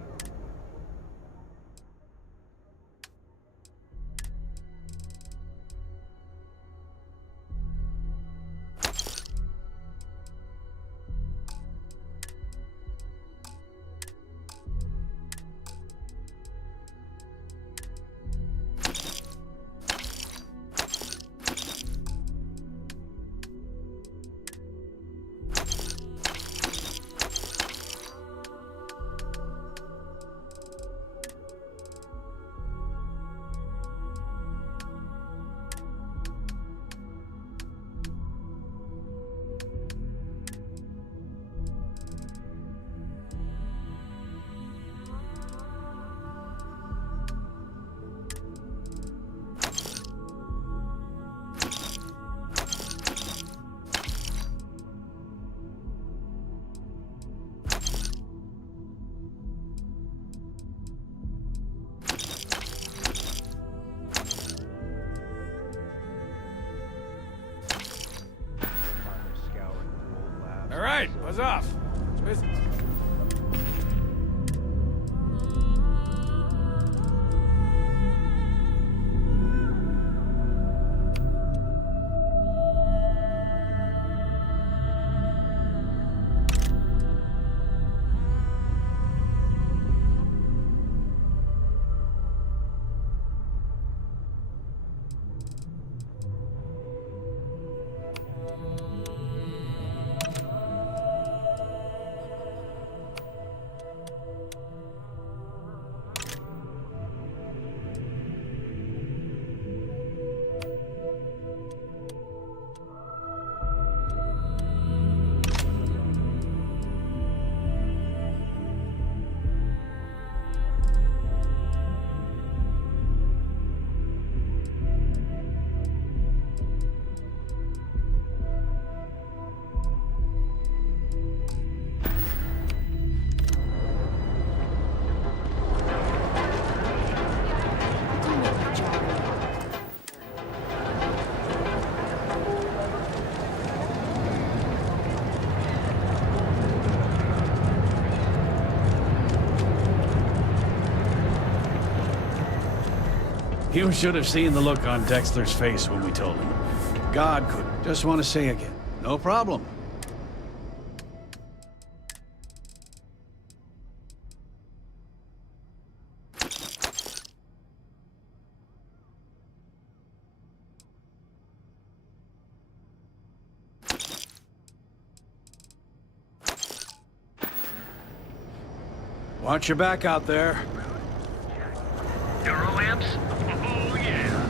All right, buzz off. You should have seen the look on Dexter's face when we told him. God couldn't. Just want to say again. No problem. Watch your back out there. Euro amps? Oh, yeah.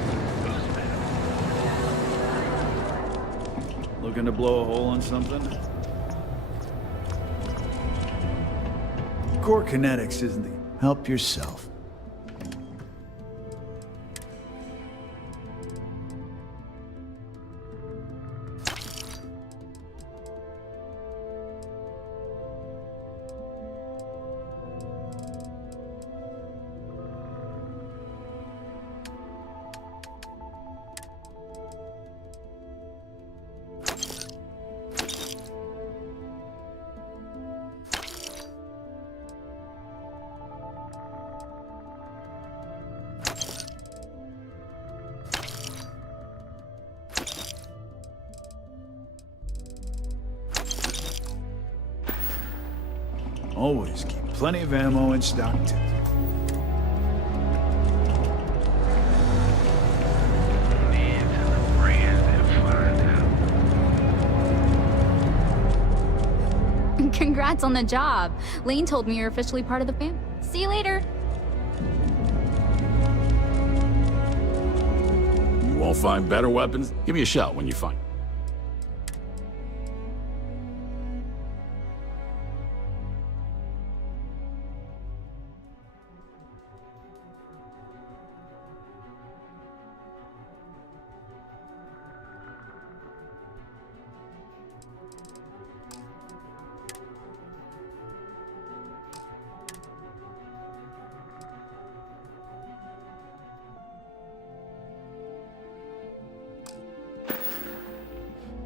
Looking to blow a hole in something? Core Kinetics isn't the... Help yourself. Always keep plenty of ammo in stock, too. Congrats on the job. Lane told me you're officially part of the family. See you later. You won't find better weapons? Give me a shout when you find.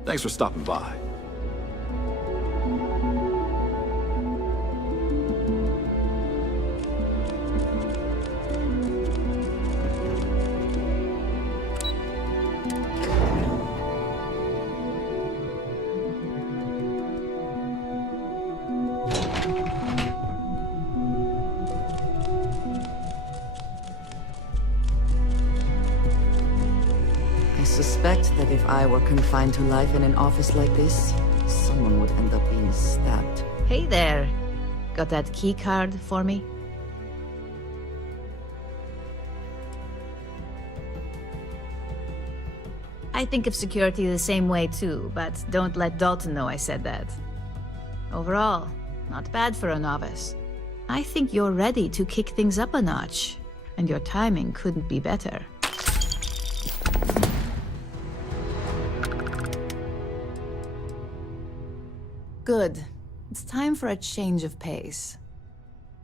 Thanks for stopping by. I suspect that if I were confined to life in an office like this, someone would end up being stabbed. Hey there. Got that key card for me? I think of security the same way too, but don't let Dalton know I said that. Overall, not bad for a novice. I think you're ready to kick things up a notch, and your timing couldn't be better. Good. It's time for a change of pace.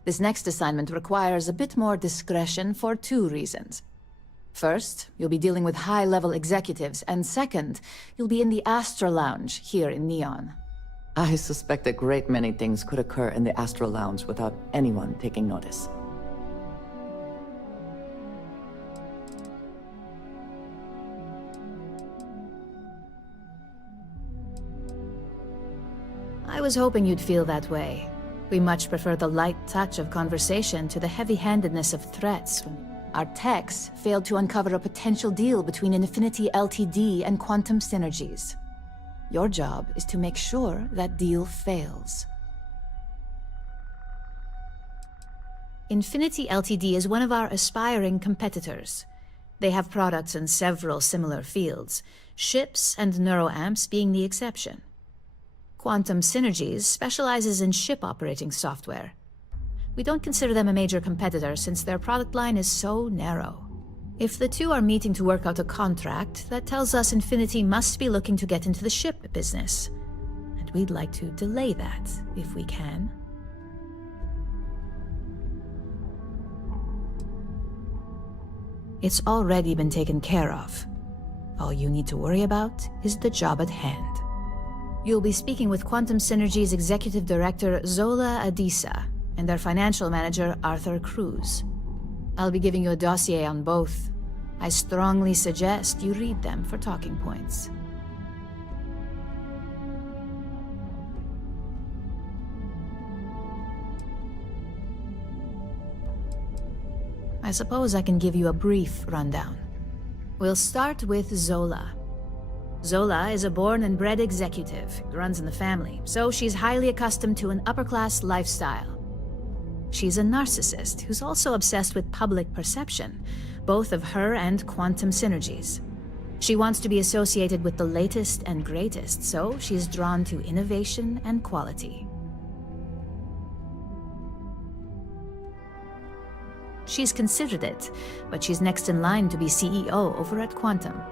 This next assignment requires a bit more discretion for two reasons. First, you'll be dealing with high-level executives, and second, you'll be in the Astra Lounge here in Neon. I suspect a great many things could occur in the Astra Lounge without anyone taking notice. I was hoping you'd feel that way. We much prefer the light touch of conversation to the heavy-handedness of threats. Our techs failed to uncover a potential deal between Infinity Ltd. And Quantum Synergies. Your job is to make sure that deal fails. Infinity Ltd. Is one of our aspiring competitors. They have products in several similar fields, ships and neuroamps being the exception. Quantum Synergies specializes in ship operating software. We don't consider them a major competitor since their product line is so narrow. If the two are meeting to work out a contract, that tells us Infinity must be looking to get into the ship business. And we'd like to delay that, if we can. It's already been taken care of. All you need to worry about is the job at hand. You'll be speaking with Quantum Synergy's Executive Director, Zola Adisa, and their Financial Manager, Arthur Cruz. I'll be giving you a dossier on both. I strongly suggest you read them for talking points. I suppose I can give you a brief rundown. We'll start with Zola. Zola is a born and bred executive, runs in the family, so she's highly accustomed to an upper-class lifestyle. She's a narcissist who's also obsessed with public perception, both of her and quantum synergies. She wants to be associated with the latest and greatest, so she's drawn to innovation and quality. She's considered it, but she's next in line to be CEO over at Quantum.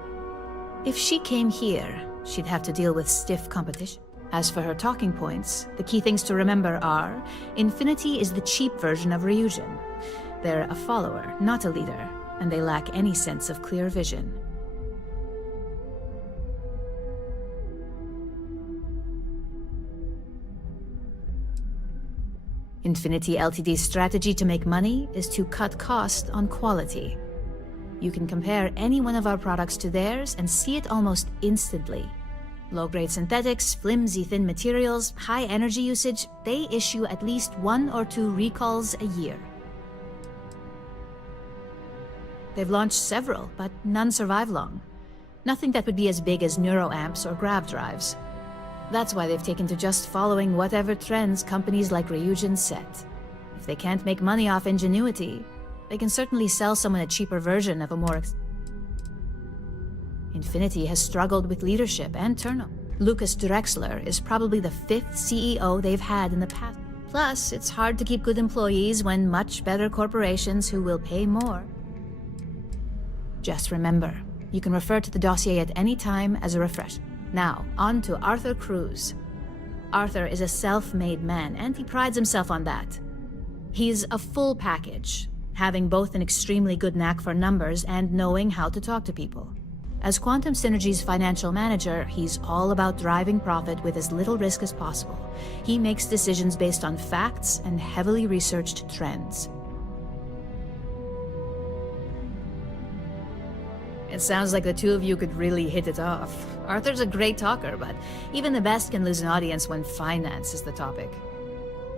If she came here, she'd have to deal with stiff competition. As for her talking points, the key things to remember are, Infinity is the cheap version of Ryujin. They're a follower, not a leader, and they lack any sense of clear vision. Infinity Ltd's strategy to make money is to cut cost on quality. You can compare any one of our products to theirs and see it almost instantly. Low-grade synthetics, flimsy thin materials, high energy usage, they issue at least 1 or 2 recalls a year. They've launched several, but none survive long. Nothing that would be as big as neuroamps or grav drives. That's why they've taken to just following whatever trends companies like Ryujin set. If they can't make money off ingenuity, they can certainly sell someone a cheaper version of a more... Infinity has struggled with leadership and turnover. Lucas Drexler is probably the 5th CEO they've had in the past. Plus, it's hard to keep good employees when much better corporations who will pay more. Just remember, you can refer to the dossier at any time as a refresher. Now, on to Arthur Cruz. Arthur is a self-made man, and he prides himself on that. He's a full package, having both an extremely good knack for numbers and knowing how to talk to people. As Quantum Synergy's financial manager, he's all about driving profit with as little risk as possible. He makes decisions based on facts and heavily researched trends. It sounds like the two of you could really hit it off. Arthur's a great talker, but even the best can lose an audience when finance is the topic.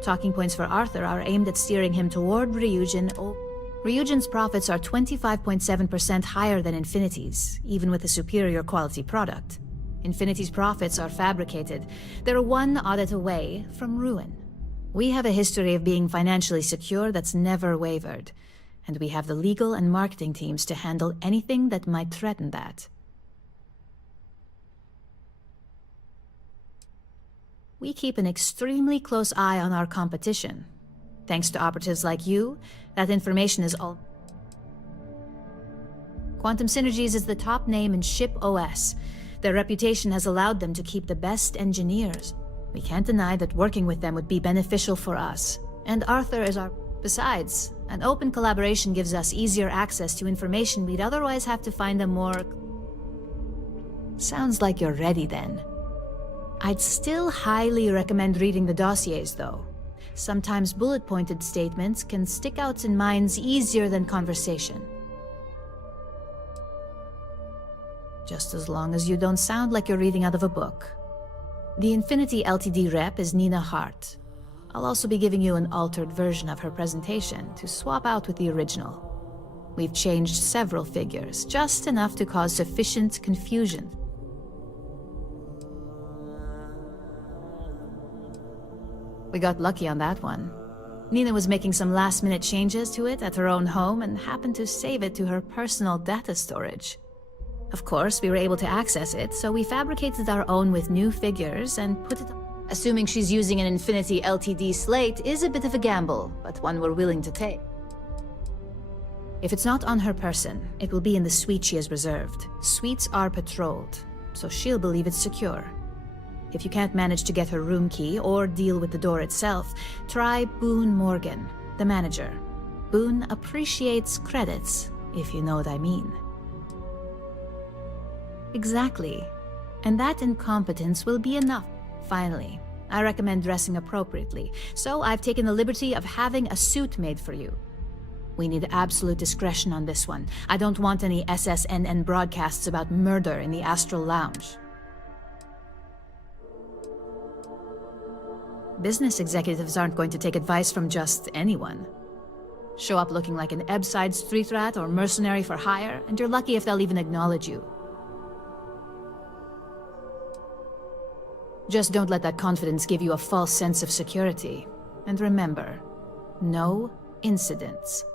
Talking points for Arthur are aimed at steering him toward Ryujin. Ryujin's profits are 25.7% higher than Infinity's, even with a superior quality product. Infinity's profits are fabricated. They're one audit away from ruin. We have a history of being financially secure that's never wavered, and we have the legal and marketing teams to handle anything that might threaten that. We keep an extremely close eye on our competition. Thanks to operatives like you, that information is all... Quantum Synergies is the top name in ship OS. Their reputation has allowed them to keep the best engineers. We can't deny that working with them would be beneficial for us. And Arthur is our... Besides, an open collaboration gives us easier access to information we'd otherwise have to find a more... Sounds like you're ready then. I'd still highly recommend reading the dossiers, though. Sometimes bullet-pointed statements can stick out in minds easier than conversation. Just as long as you don't sound like you're reading out of a book. The Infinity Ltd rep is Nina Hart. I'll also be giving you an altered version of her presentation to swap out with the original. We've changed several figures, just enough to cause sufficient confusion. We got lucky on that one. Nina was making some last-minute changes to it at her own home and happened to save it to her personal data storage. Of course, we were able to access it, so we fabricated our own with new figures and put it... Assuming she's using an Infinity Ltd slate is a bit of a gamble, but one we're willing to take. If it's not on her person, it will be in the suite she has reserved. Suites are patrolled, so she'll believe it's secure. If you can't manage to get her room key or deal with the door itself, try Boone Morgan, the manager. Boone appreciates credits, if you know what I mean. Exactly. And that incompetence will be enough. Finally, I recommend dressing appropriately, so I've taken the liberty of having a suit made for you. We need absolute discretion on this one. I don't want any SSNN broadcasts about murder in the Astral Lounge. Business executives aren't going to take advice from just anyone. Show up looking like an Ebbside street rat or mercenary for hire, and you're lucky if they'll even acknowledge you. Just don't let that confidence give you a false sense of security. And remember, no incidents.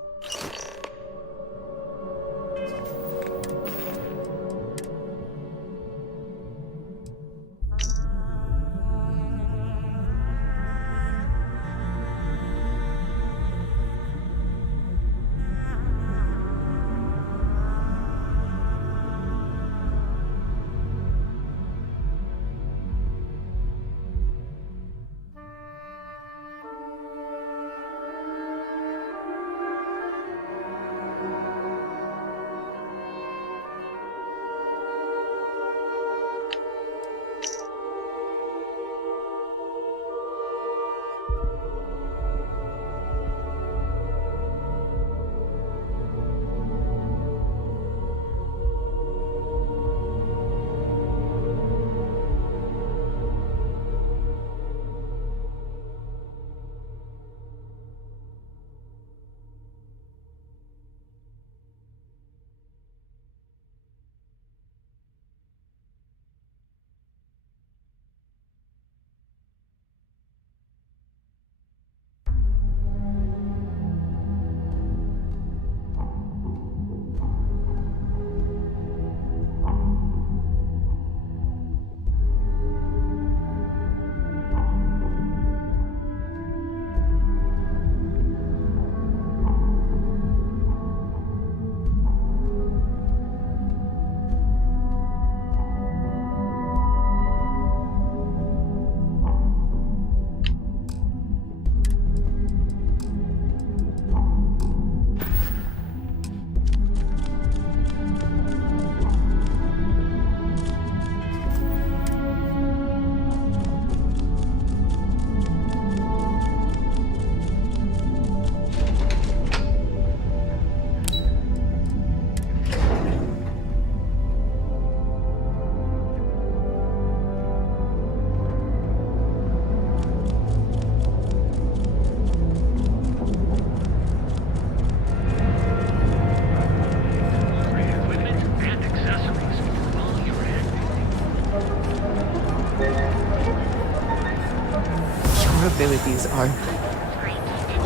Abilities are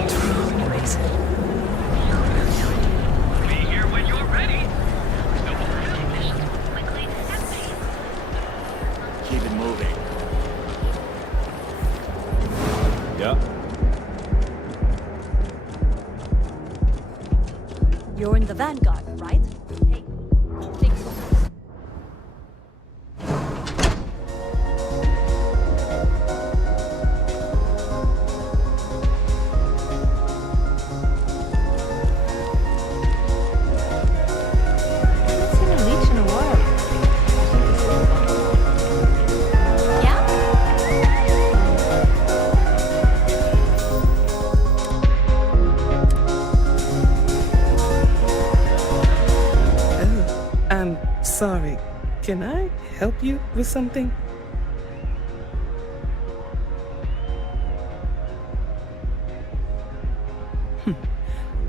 truly amazing. Be here when you're ready. Keep it moving. Yep. You're in the Vanguard, right? Hey, take some. Sorry, can I help you with something?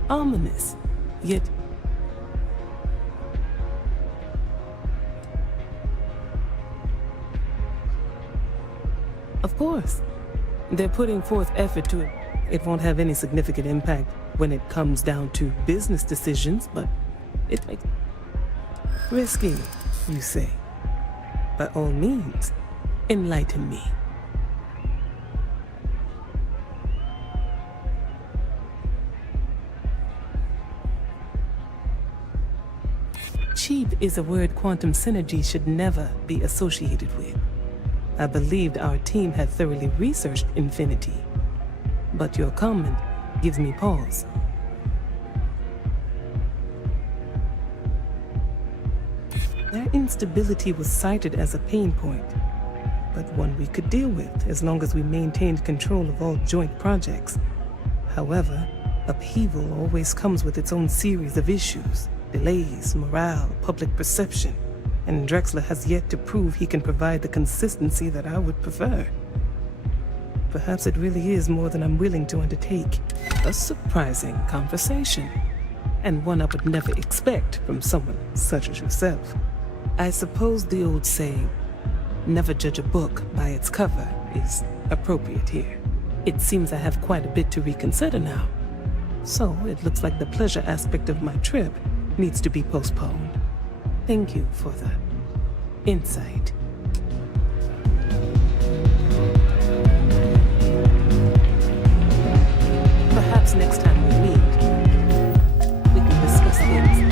Ominous, yet... Of course. They're putting forth effort to it. It won't have any significant impact when it comes down to business decisions, but it makes... Risky, you say. By all means, enlighten me. Cheap is a word Quantum Synergy should never be associated with. I believed our team had thoroughly researched Infinity, but your comment gives me pause. Their instability was cited as a pain point, but one we could deal with as long as we maintained control of all joint projects. However, Upheaval always comes with its own series of issues. Delays, morale, public perception. And Drexler has yet to prove he can provide the consistency that I would prefer. Perhaps it really is more than I'm willing to undertake. A surprising conversation. And one I would never expect from someone such as yourself. I suppose the old saying, never judge a book by its cover, is appropriate here. It seems I have quite a bit to reconsider now. So it looks like the pleasure aspect of my trip needs to be postponed. Thank you for the insight. Perhaps next time we meet, we can discuss things.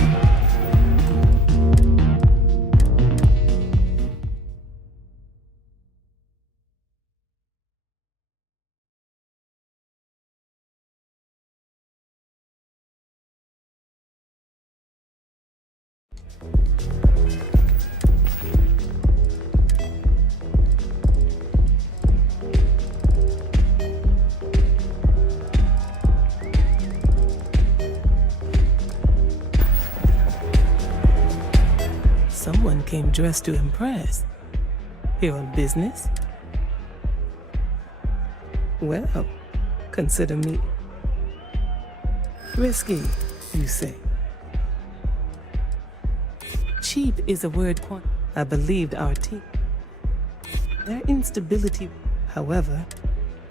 Someone came dressed to impress. Here on business? Well, consider me risky, you say. Cheap is a word I believed our team. Their instability, however,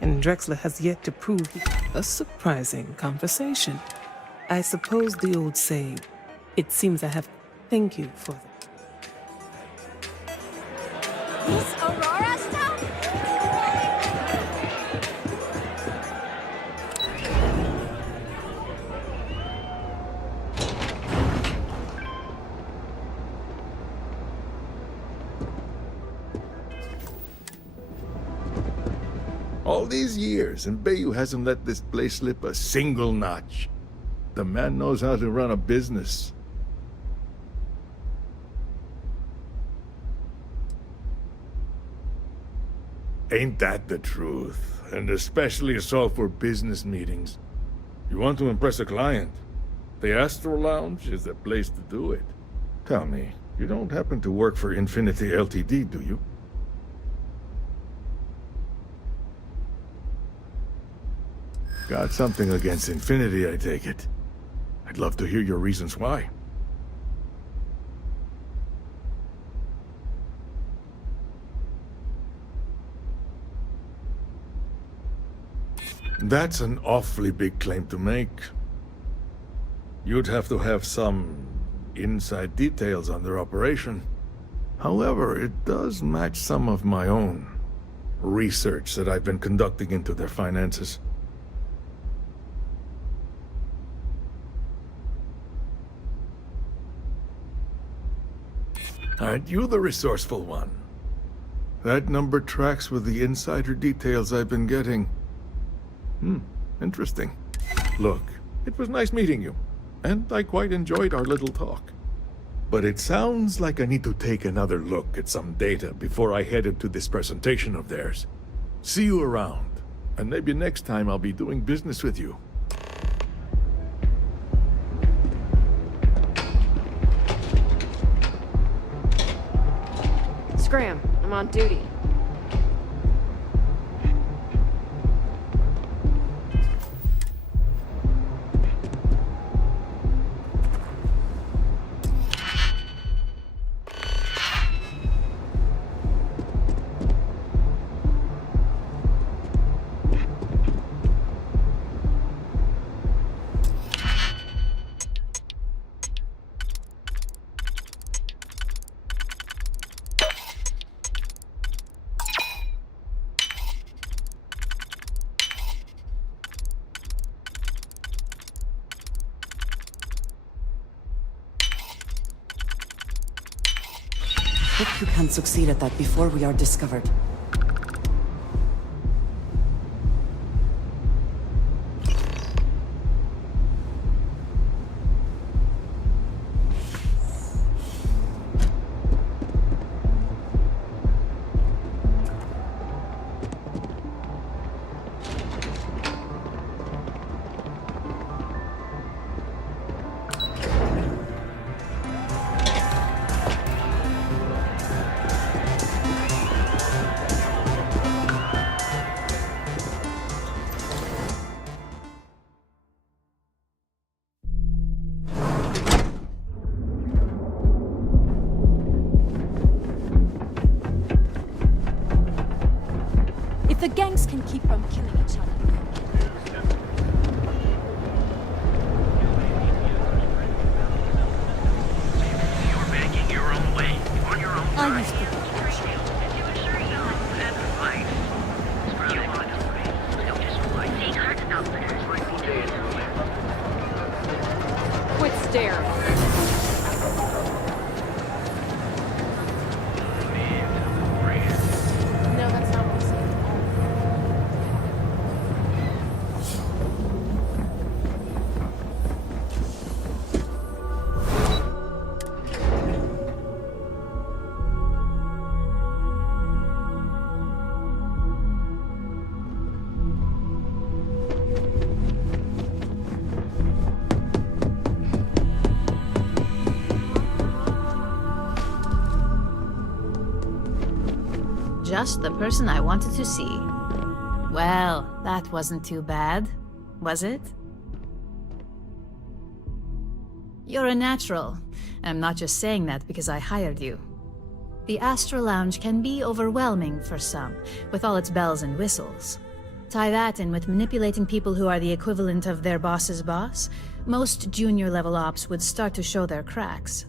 and Drexler has yet to prove a surprising conversation. I suppose the old saying, it seems I have. Thank you for that. This Aurora stuff? All these years, and Bayou hasn't let this place slip a single notch. The man knows how to run a business. Ain't that the truth? And especially so for business meetings. You want to impress a client? The Astro Lounge is the place to do it. Tell me, you don't happen to work for Infinity Ltd, do you? Got something against Infinity, I take it. I'd love to hear your reasons why. That's an awfully big claim to make. You'd have to have some inside details on their operation. However, it does match some of my own research that I've been conducting into their finances. Aren't you the resourceful one? That number tracks with the insider details I've been getting. Interesting. Look, it was nice meeting you, and I quite enjoyed our little talk. But it sounds like I need to take another look at some data before I head into this presentation of theirs. See you around, and maybe next time I'll be doing business with you. Scram, I'm on duty. Hope you can succeed at that before we are discovered. The gangs can keep from killing each other. You're making your own way, on your own time. I used to. Quit staring. No, that's not what I'm saying. Just the person I wanted to see. Well, that wasn't too bad, was it? You're a natural. I'm not just saying that because I hired you. The Astra Lounge can be overwhelming for some, with all its bells and whistles. Tie that in with manipulating people who are the equivalent of their boss's boss, most junior-level ops would start to show their cracks.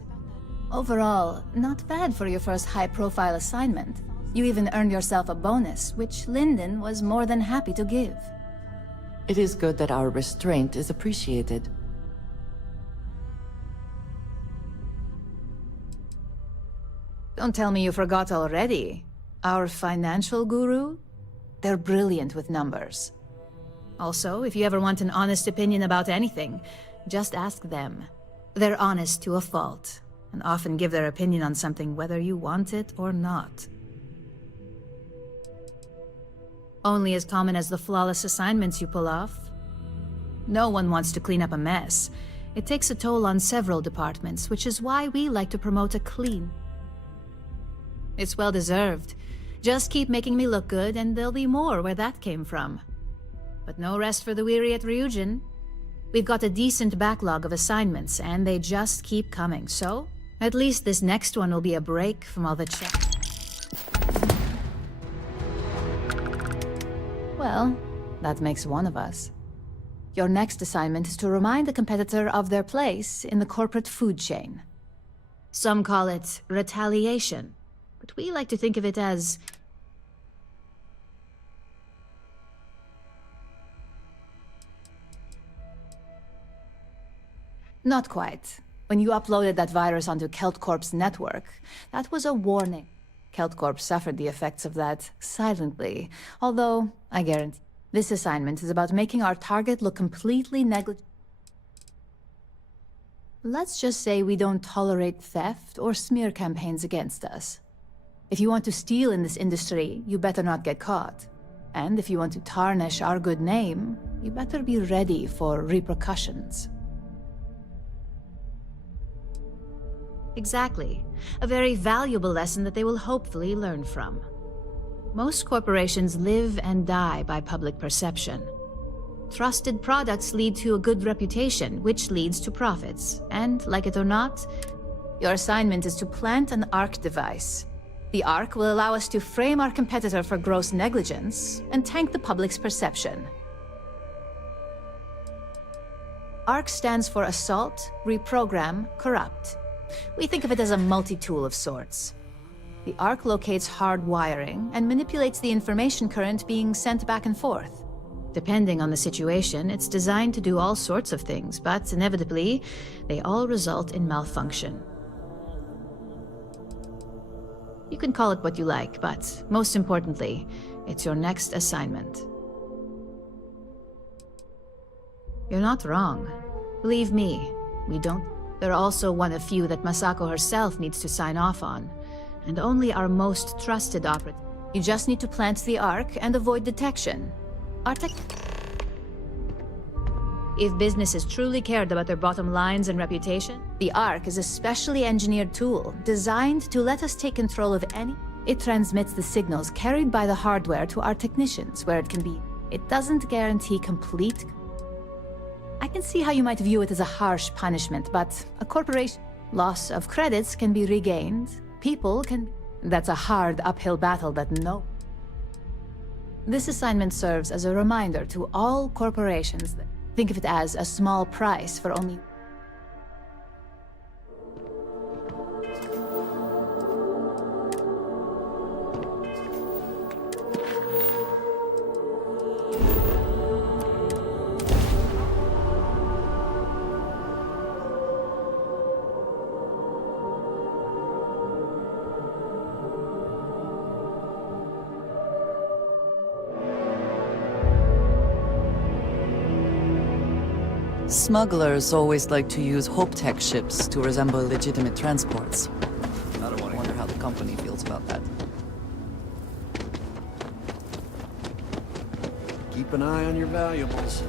Overall, not bad for your first high-profile assignment. You even earned yourself a bonus, which Linden was more than happy to give. It is good that our restraint is appreciated. Don't tell me you forgot already. Our financial guru? They're brilliant with numbers. Also, if you ever want an honest opinion about anything, just ask them. They're honest to a fault, and often give their opinion on something whether you want it or not. Only as common as the flawless assignments you pull off. No one wants to clean up a mess. It takes a toll on several departments, which is why we like to promote a clean. It's well deserved. Just keep making me look good, and there'll be more where that came from. But no rest for the weary at Ryujin. We've got a decent backlog of assignments, and they just keep coming, so at least this next one will be a break from all the Well, that makes one of us. Your next assignment is to remind the competitor of their place in the corporate food chain. Some call it retaliation, but we like to think of it as not quite. When you uploaded that virus onto KeltCorp's network, that was a warning. KeltCorp suffered the effects of that silently, although, I guarantee, this assignment is about making our target look completely negligent. Let's just say we don't tolerate theft or smear campaigns against us. If you want to steal in this industry, you better not get caught. And if you want to tarnish our good name, you better be ready for repercussions. Exactly. A very valuable lesson that they will hopefully learn from. Most corporations live and die by public perception. Trusted products lead to a good reputation, which leads to profits. And, like it or not, your assignment is to plant an ARC device. The ARC will allow us to frame our competitor for gross negligence and tank the public's perception. ARC stands for Assault, Reprogram, Corrupt. We think of it as a multi-tool of sorts. The ARC locates hard wiring and manipulates the information current being sent back and forth. Depending on the situation, it's designed to do all sorts of things, but inevitably, they all result in malfunction. You can call it what you like, but most importantly, it's your next assignment. You're not wrong. Believe me, we don't. They're also one of few that Masako herself needs to sign off on, and only our most trusted operative. You just need to plant the ARC and avoid detection. If businesses truly cared about their bottom lines and reputation, the ARC is a specially engineered tool designed to let us take control of any. It transmits the signals carried by the hardware to our technicians where it can be. It doesn't guarantee complete. I can see how you might view it as a harsh punishment, but a corporation. Loss of credits can be regained. People can. That's a hard uphill battle, but no. This assignment serves as a reminder to all corporations that think of it as a small price for only... Smugglers always like to use HopeTech ships to resemble legitimate transports. I wonder how the company feels about that. Keep an eye on your valuables.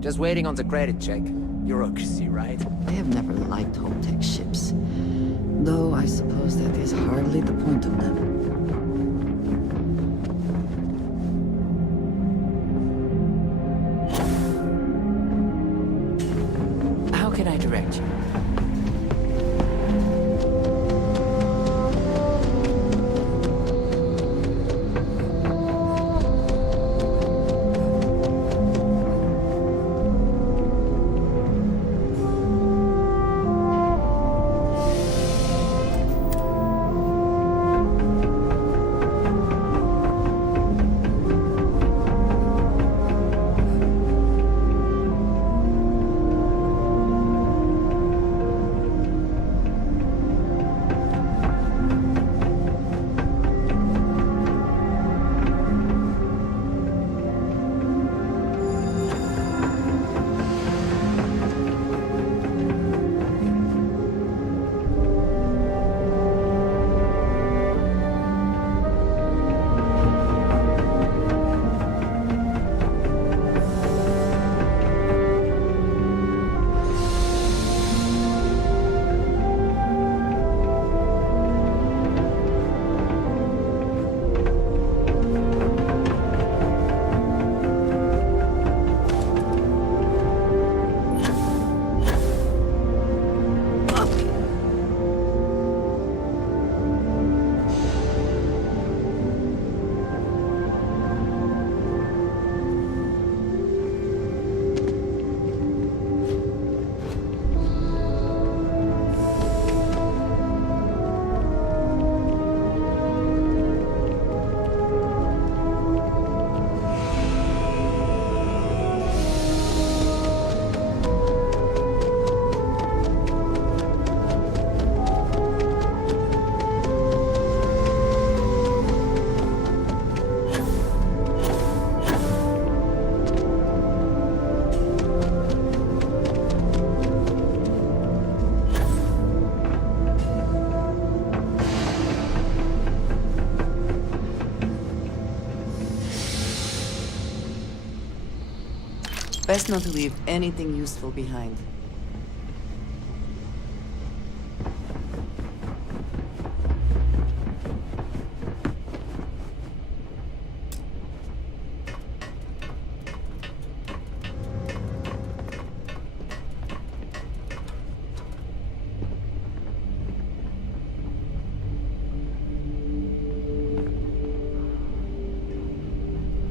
Just waiting on the credit check. Bureaucracy, right? I have never liked HopeTech ships. Though I suppose that is hardly the point of them. How can I direct you? Best not to leave anything useful behind.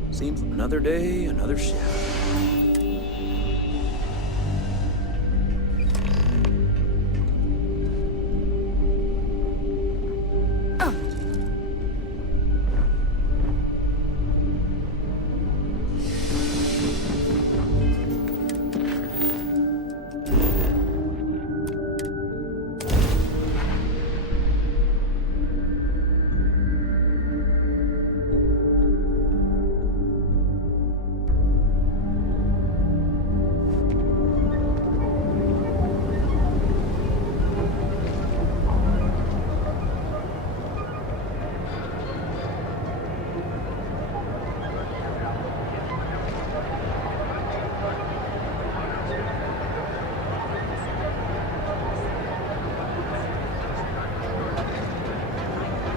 Seems another day, another shift.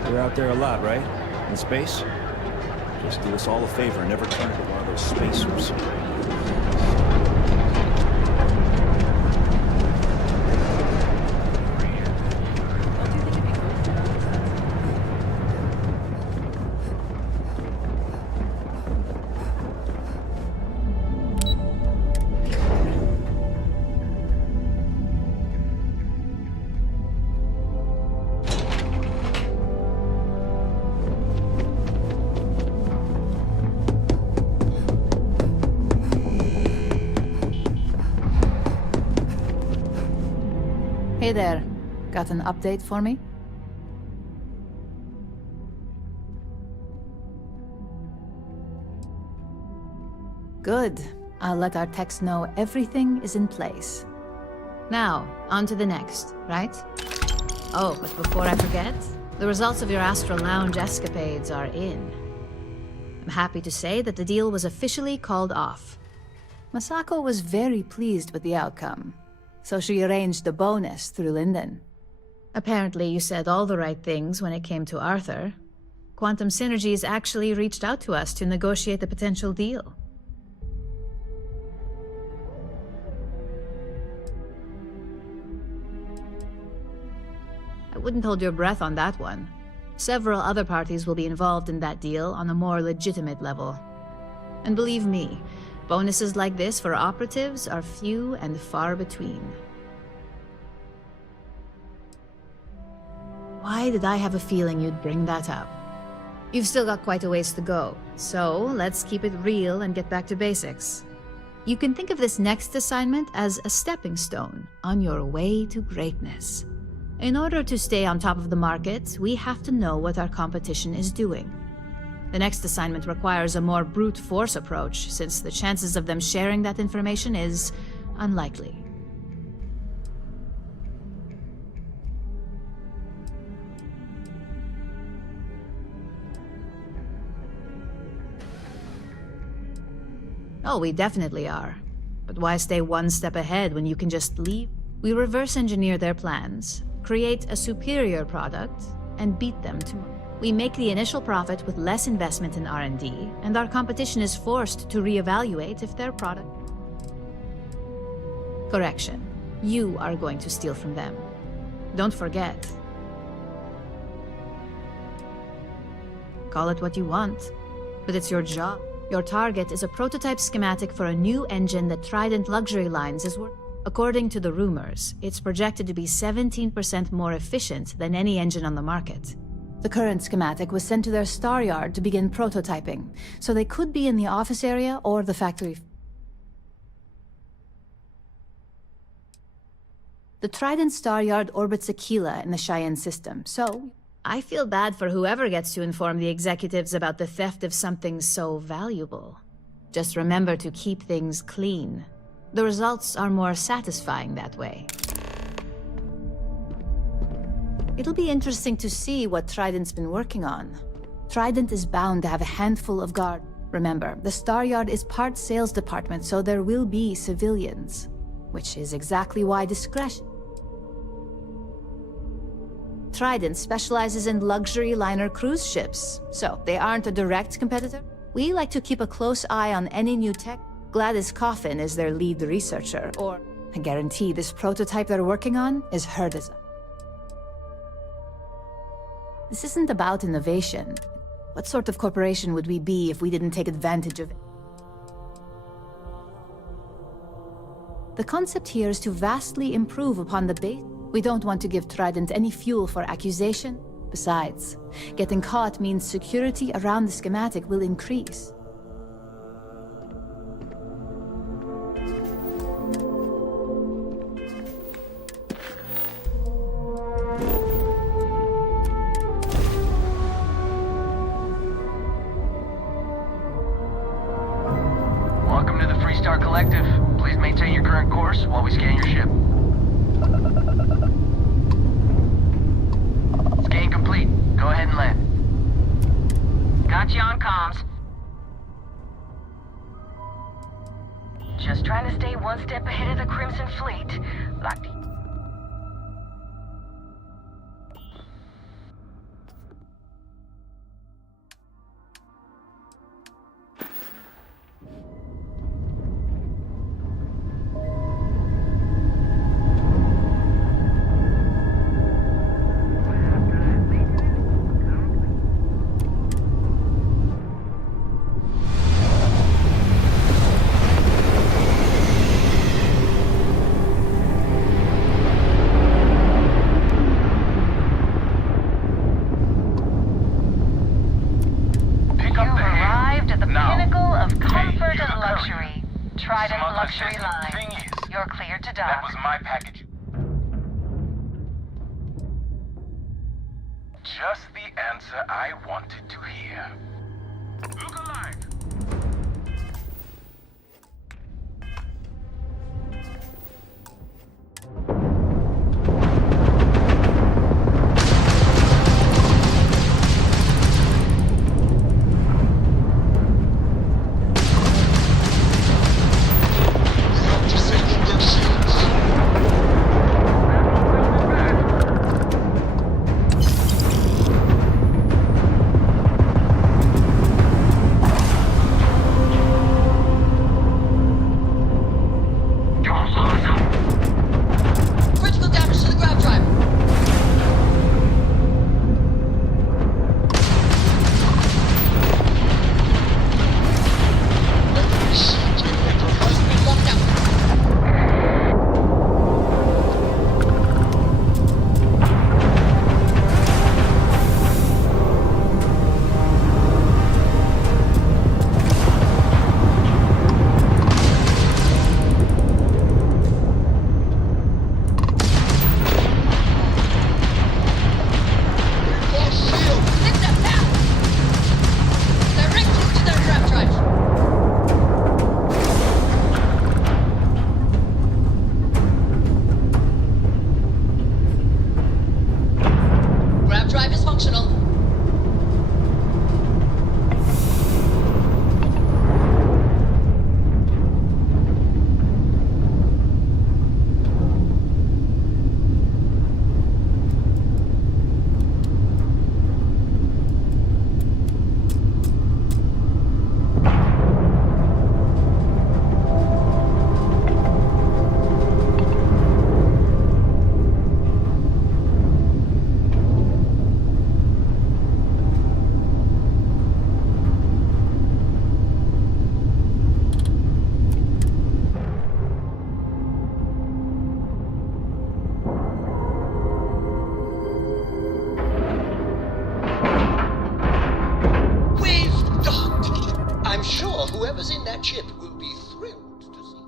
You're out there a lot, right? In space? Just do us all a favor and never turn into one of those spacers. Hey there. Got an update for me? Good. I'll let our techs know everything is in place. Now, on to the next, right? Oh, but before I forget, the results of your Astral Lounge escapades are in. I'm happy to say that the deal was officially called off. Masako was very pleased with the outcome, so she arranged the bonus through Linden. Apparently you said all the right things when it came to Arthur. Quantum Synergies actually reached out to us to negotiate the potential deal. I wouldn't hold your breath on that one. Several other parties will be involved in that deal on a more legitimate level. And believe me, bonuses like this for operatives are few and far between. Why did I have a feeling you'd bring that up? You've still got quite a ways to go, so let's keep it real and get back to basics. You can think of this next assignment as a stepping stone on your way to greatness. In order to stay on top of the market, we have to know what our competition is doing. The next assignment requires a more brute force approach, since the chances of them sharing that information is unlikely. Oh, we definitely are. But why stay one step ahead when you can just leave? We reverse engineer their plans, create a superior product, and beat them to... We make the initial profit with less investment in R&D, and our competition is forced to reevaluate if their product... Correction. You are going to steal from them. Don't forget. Call it what you want, but it's your job. Your target is a prototype schematic for a new engine that Trident Luxury Lines is working. According to the rumors, it's projected to be 17% more efficient than any engine on the market. The current schematic was sent to their Star Yard to begin prototyping, so they could be in the office area or the factory. The Trident Star Yard orbits Aquila in the Cheyenne system, so I feel bad for whoever gets to inform the executives about the theft of something so valuable. Just remember to keep things clean. The results are more satisfying that way. It'll be interesting to see what Trident's been working on. Trident is bound to have a handful of guards. Remember, the Star Yard is part sales department, so there will be civilians. Which is exactly why discretion. Trident specializes in luxury liner cruise ships, so they aren't a direct competitor. We like to keep a close eye on any new tech. Gladys Coffin is their lead researcher, or I guarantee this prototype they're working on is her design. This isn't about innovation. What sort of corporation would we be if we didn't take advantage of it? The concept here is to vastly improve upon the base. We don't want to give Trident any fuel for accusation. Besides, getting caught means security around the schematic will increase. Welcome to the Freestar Collective. Please maintain your current course while we scan your ship. Scan complete. Go ahead and land. Got you on comms. Just trying to stay one step ahead of the Crimson Fleet. Locked in. Trident Luxury Line. You're cleared to dock. That was my package. Just the answer I wanted to hear. Look alive! Whoever's in that chip will be thrilled to see.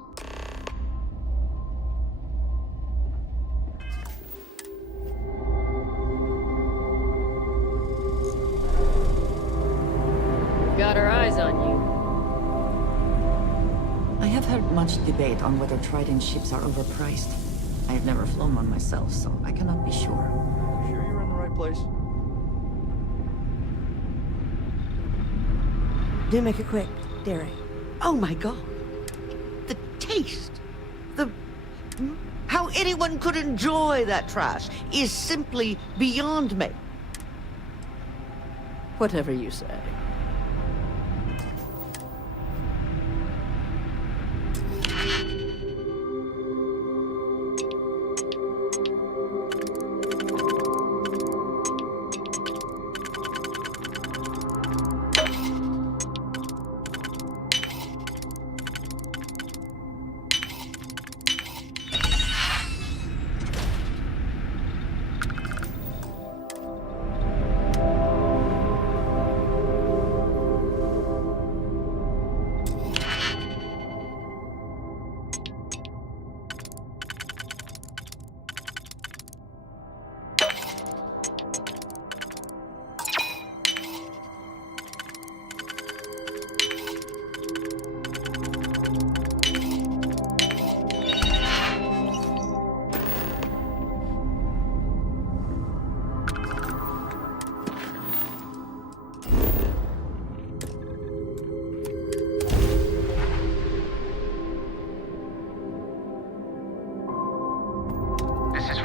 Got our eyes on you. I have heard much debate on whether Trident ships are overpriced. I have never flown one myself, so I cannot be sure. Sure you're in the right place? Do make it quick, Derek. Oh my god. The taste. How anyone could enjoy that trash is simply beyond me. Whatever you say.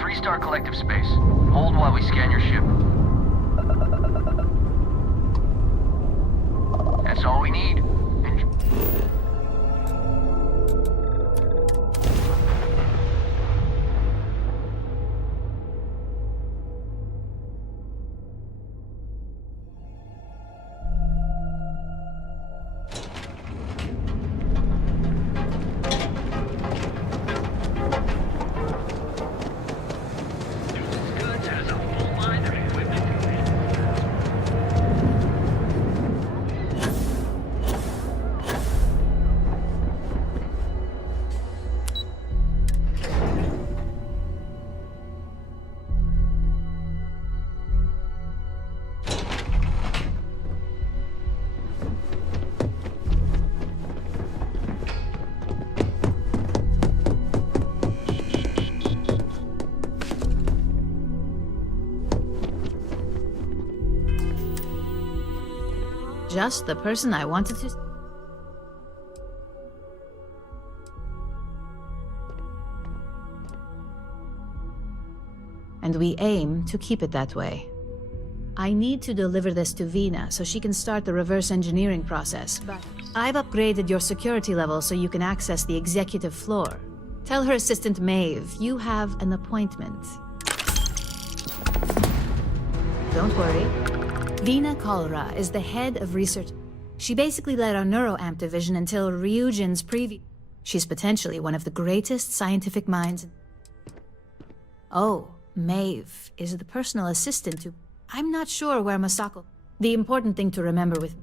Freestar Collective Space. Hold while we scan your ship. That's all we need. just the person I wanted to... And we aim to keep it that way. I need to deliver this to Vina so she can start the reverse engineering process, but I've upgraded your security level so you can access the executive floor. Tell her assistant Maeve you have an appointment. Don't worry. Vina Kalra is the head of research. She basically led our NeuroAmp division until Ryujin's previous... She's potentially one of the greatest scientific minds... Oh, Maeve is the personal assistant to... I'm not sure where Masako... The important thing to remember with